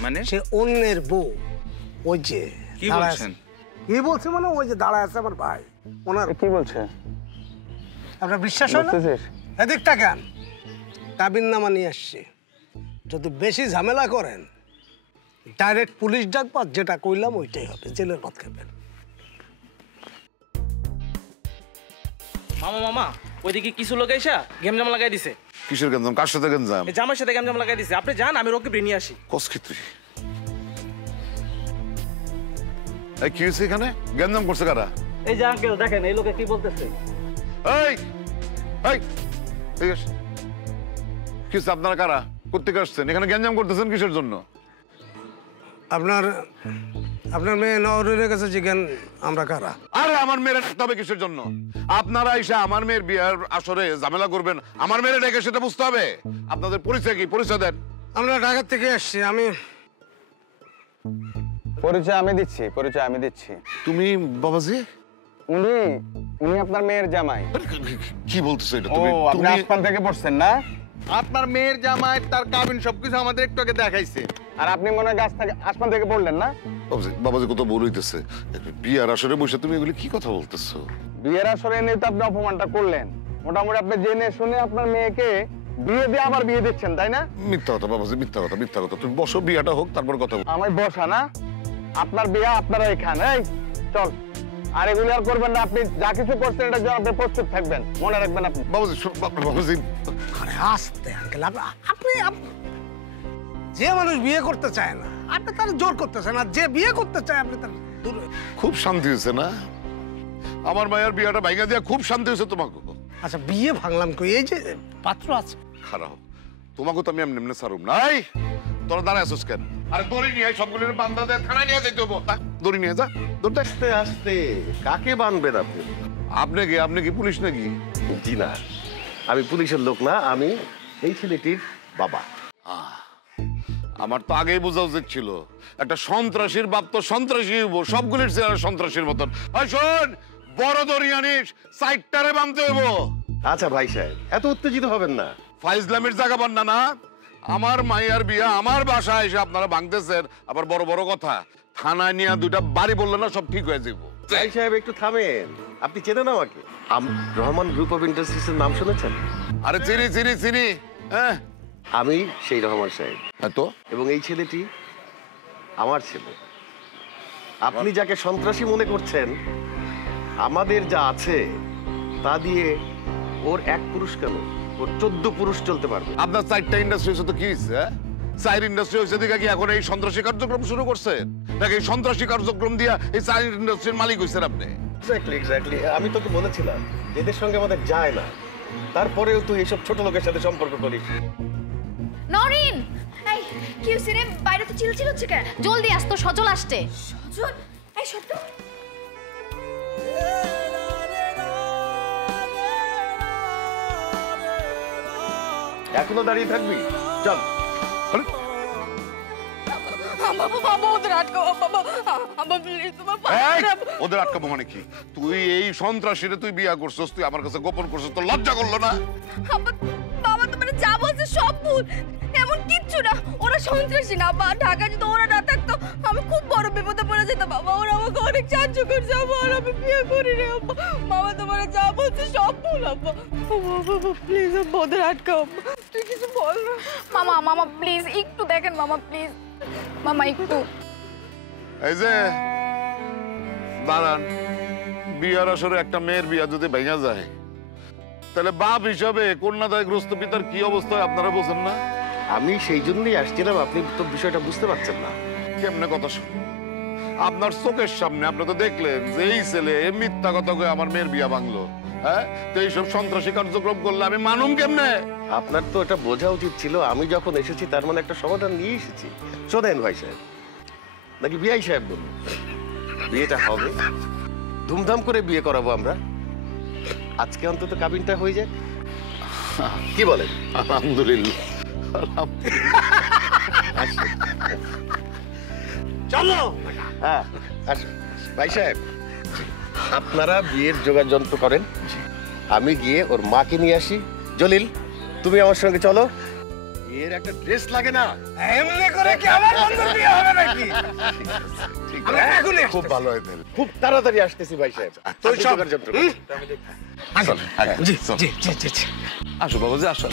মানে সে অন্যের বউ। ওই যে কি দাঁড়ায় বলছেন? আছে। কি বলছে মানে ওই যে দাঁড়ায় আছে আমার ভাই, ওনার। কি বলছে? আপনার বিশ্বাস হয় না? বুঝতেছিস? এদিকটা কেন, কাবিন নামা নিয়ে আসছে। যদি বেশি ঝামেলা করেন ডাইরেক্ট পুলিশ ডাকবা, যেটা কইলাম ওইটাই হবে, জেলের ভাত খাবেন। মামা মামা, ওইদিকে কিছু লোক এসা গেমজাম লাগাই দিছে। কিসের গঞ্জাম? কার সাথে গঞ্জাম? এই জামার সাথে গেমজাম লাগাই দিছে। আপনি যান, আমি রকি নিয়ে আসি। কস কি তুই? এই কি হয়েছে এখানে? গঞ্জাম করছে কারা? এই যে আঙ্কেল দেখেন, এই লোকে কি বলতেছে। এই এই এই এস। কি হয়েছে? আপনারা কারা? কোত্থেকে আসছেন? এখানে গঞ্জাম করতেছেন কিসের জন্য? আপনার মেয়ে নওরিনের কাছে জিজ্ঞান আমরা কারা। আরে আমার মেয়ের ডাকতে হবে কিসের জন্য? আপনারা এসে আমার মেয়ের বিয়ার আসরে ঝামেলা করবেন, আমার মেয়ের ডেকে সেটা বুঝতে হবে। আপনাদের পরিচয় কি? পরিচয় দেন। আমরা ঢাকা থেকে আসছি। আমি পরিচয় আমি দিচ্ছি, পরিচয় আমি দিচ্ছি। তুমি বাবাজি? উনি আপনার মেয়ের জামাই। কি বলতেছো এটা ও, তুমি? আপনি আসমান থেকে পড়ছেন না? আপনার মেয়ের জামাই, তার কাবিন সবকিছু আমাদের একটু আগে দেখাইছে। আর আপনি মনে হয় গাছ থেকে আসমান থেকে পড়লেন না? বাবাজি কত ভুল হইতেছে। বিয়ার আসরে বসে তুমি এগুলি কি কথা বলতেছো? বিয়ের আসরে এনে তো আপনি অপমানটা করলেন। মোটামুটি আপনি জেনে শুনে আপনার মেয়েকে বিয়ে দিয়ে আবার বিয়ে দিচ্ছেন, তাই না? মিথ্যা কথা বাবাজি, মিথ্যা কথা, মিথ্যা কথা। তুমি বসো, বিয়াটা হোক, তারপর কথা বলবো। আমি বসা না, আপনার বিয়ে আপনারা এখানে। এই চল, আর এগুলি আর করবেন না। আপনি যা কিছু করছেন এটার জন্য আপনি প্রস্তুত থাকবেন, মনে রাখবেন। আপনি বাবাজি, বাবাজি আরে আস্তে আঙ্কেল, আপনি যে মানুষ বিয়ে করতে চায় না আপনি তার জোর করতেছেন, আর যে বিয়ে করতে চায় আপনি তার দূরে। খুব শান্তি হয়েছে না? আমার মায়ের বিয়াটা ভাইগা দিয়া খুব শান্তি হয়েছে তোমাকে। আচ্ছা বিয়ে ভাঙলাম কই? এই যে পাত্র আছে। খারাপ, তোমাকে তো আমি এমনি এমনি সারুম নাই। তোরা দাঁড়ায় আসছিস কেন? আরে দড়ি নিয়ে সবগুলোর বান্ধা দিয়ে থানায় নিয়ে যাইতে হবো। দড়ি নিয়ে যা, দড়িটা। আস্তে আস্তে, কাকে বানবেন আপনি? আপনি কি পুলিশ নাকি? জি না, আমি পুলিশের লোক না, আমি এই ছেলেটির বাবা। আমার তো আগেই বোঝা উচিত ছিল। একটা সন্ত্রাসীর বাপ তো সন্ত্রাসী হইব, সবগুলির চেহারা সন্ত্রাসীর মতন। শোন, বড় দড়ি আনিস, সাইডটারে বাঁধতে হইব। আচ্ছা ভাই সাহেব, এত উত্তেজিত হবেন না। ফাইজলামের জায়গা বান্না না। আমার মাইয়ার বিয়া আমার বাসায় এসে আপনারা ভাঙতেছেন, আবার বড় বড় কথা। থানায় নিয়ে দুইটা বাড়ি বললেন না, সব ঠিক হয়ে যাবো। ভাই সাহেব একটু থামেন, আপনি চেনেন আমাকে? রহমান গ্রুপ অফ ইন্ডাস্ট্রিজের নাম শুনেছেন? আরে চিনি চিনি চিনি, হ্যাঁ। আমি সেই রহমান সাহেব। তো এবং এই ছেলেটি আমার ছেলে। আপনি যাকে সন্ত্রাসী মনে করছেন, আমাদের যা আছে তা দিয়ে ওর এক পুরুষ কেন, ওর 14 পুরুষ চলতে পারবে। আপনার 4টা ইন্ডাস্ট্রি হয়েছে তো কি হয়েছে? 4 ইন্ডাস্ট্রি হয়েছে দিকে কি এখন এই সন্ত্রাসী কার্যক্রম শুরু করছে নাকি? এই সন্ত্রাসী কার্যক্রম দিয়া এই 4 ইন্ডাস্ট্রির মালিক হয়েছেন আপনি? এক্স্যাক্টলি। আমি তোকে বলেছিলাম এদের সঙ্গে আমাদের যায় না, তারপরেও তুই এইসব ছোট লোকের সাথে সম্পর্ক করিস। নরিন, এই কি হইছে রে? বাইরে তো চিল্লাচিল্লি হচ্ছে কেন? জলদি আসতো, সজল আসছে। সজল, এই সত্য। এখনো দাঁড়িয়ে থাকবি? চল। ওদের আটকাবো মানে কি? তুই এই সন্ত্রাসীরে তুই বিয়া করছস, তুই আমার কাছে গোপন করছস, তোর লজ্জা করলো না? বাবা তোমার যা বলছে সব ভুল, এমন কিচ্ছু না। ওরা সন্ত্রাসী না, বা ঢাকা যদি ওরা না থাকতো আমি খুব বড় বিপদে পড়ে যেতাম। বাবা ওরা আমাকে অনেক সাহায্য করছে, আর আমি বিয়ে করি রে আব্বা। বাবা তোমার যা বলছে সব ভুল আব্বা। বাবা প্লিজ ওদের আটকাও, তুই কিছু বল না। মামা মামা প্লিজ একটু দেখেন মামা, প্লিজ মামা একটু। এই যে দাঁড়ান, বিয়ার আসরে একটা মেয়ের বিয়া যদি ভেঙে যায়, তাহলে বাপ হিসাবে কন্যাদায়গ্রস্ত পিতার কি অবস্থা হয় আপনারা বোঝেন না? আমি সেই জন্যই আসছিলাম, আপনি তো বিষয়টা বুঝতে পারছেন না। কেমনে কথা শুন, আপনার চোখের সামনে আপনি তো দেখলেন যে এই ছেলে মিথ্যা কথা কয়ে আমার মেয়ের বিয়া ভাঙলো। হ্যাঁ, তো এইসব সন্ত্রাসী কার্যক্রম করলে আমি মানুম কেমনে? আপনার তো এটা বোঝা উচিত ছিল, আমি যখন এসেছি তার মানে একটা সমাধান নিয়ে এসেছি। শোনেন ভাই সাহেব, নাকি বিআই সাহেব বলুন, বিয়েটা হবে, ধুমধাম করে বিয়ে করাবো আমরা। আজকে অন্তত কাবিনটা হয়ে যায়, কি বলেন? আলহামদুলিল্লাহ। চলো। হ্যাঁ আসুন ভাই সাহেব, আপনারা বিয়ের জোগাড় যন্ত্র করেন, আমি গিয়ে ওর মাকে নিয়ে আসি। জলিল তুমি আমার সঙ্গে চলো। বিয়ের একটা ড্রেস লাগে না? এমনি করে কি আমার বন্ধুর বিয়ে হবে নাকি? আমরা এখনই খুব ভালো হয় তাহলে। খুব তাড়াতাড়ি আসতেছি ভাই সাহেব। তো আপনি সব জোগাড় যন্ত্র করেন। জি জি জি জি। আসো বাবু, যে আসো।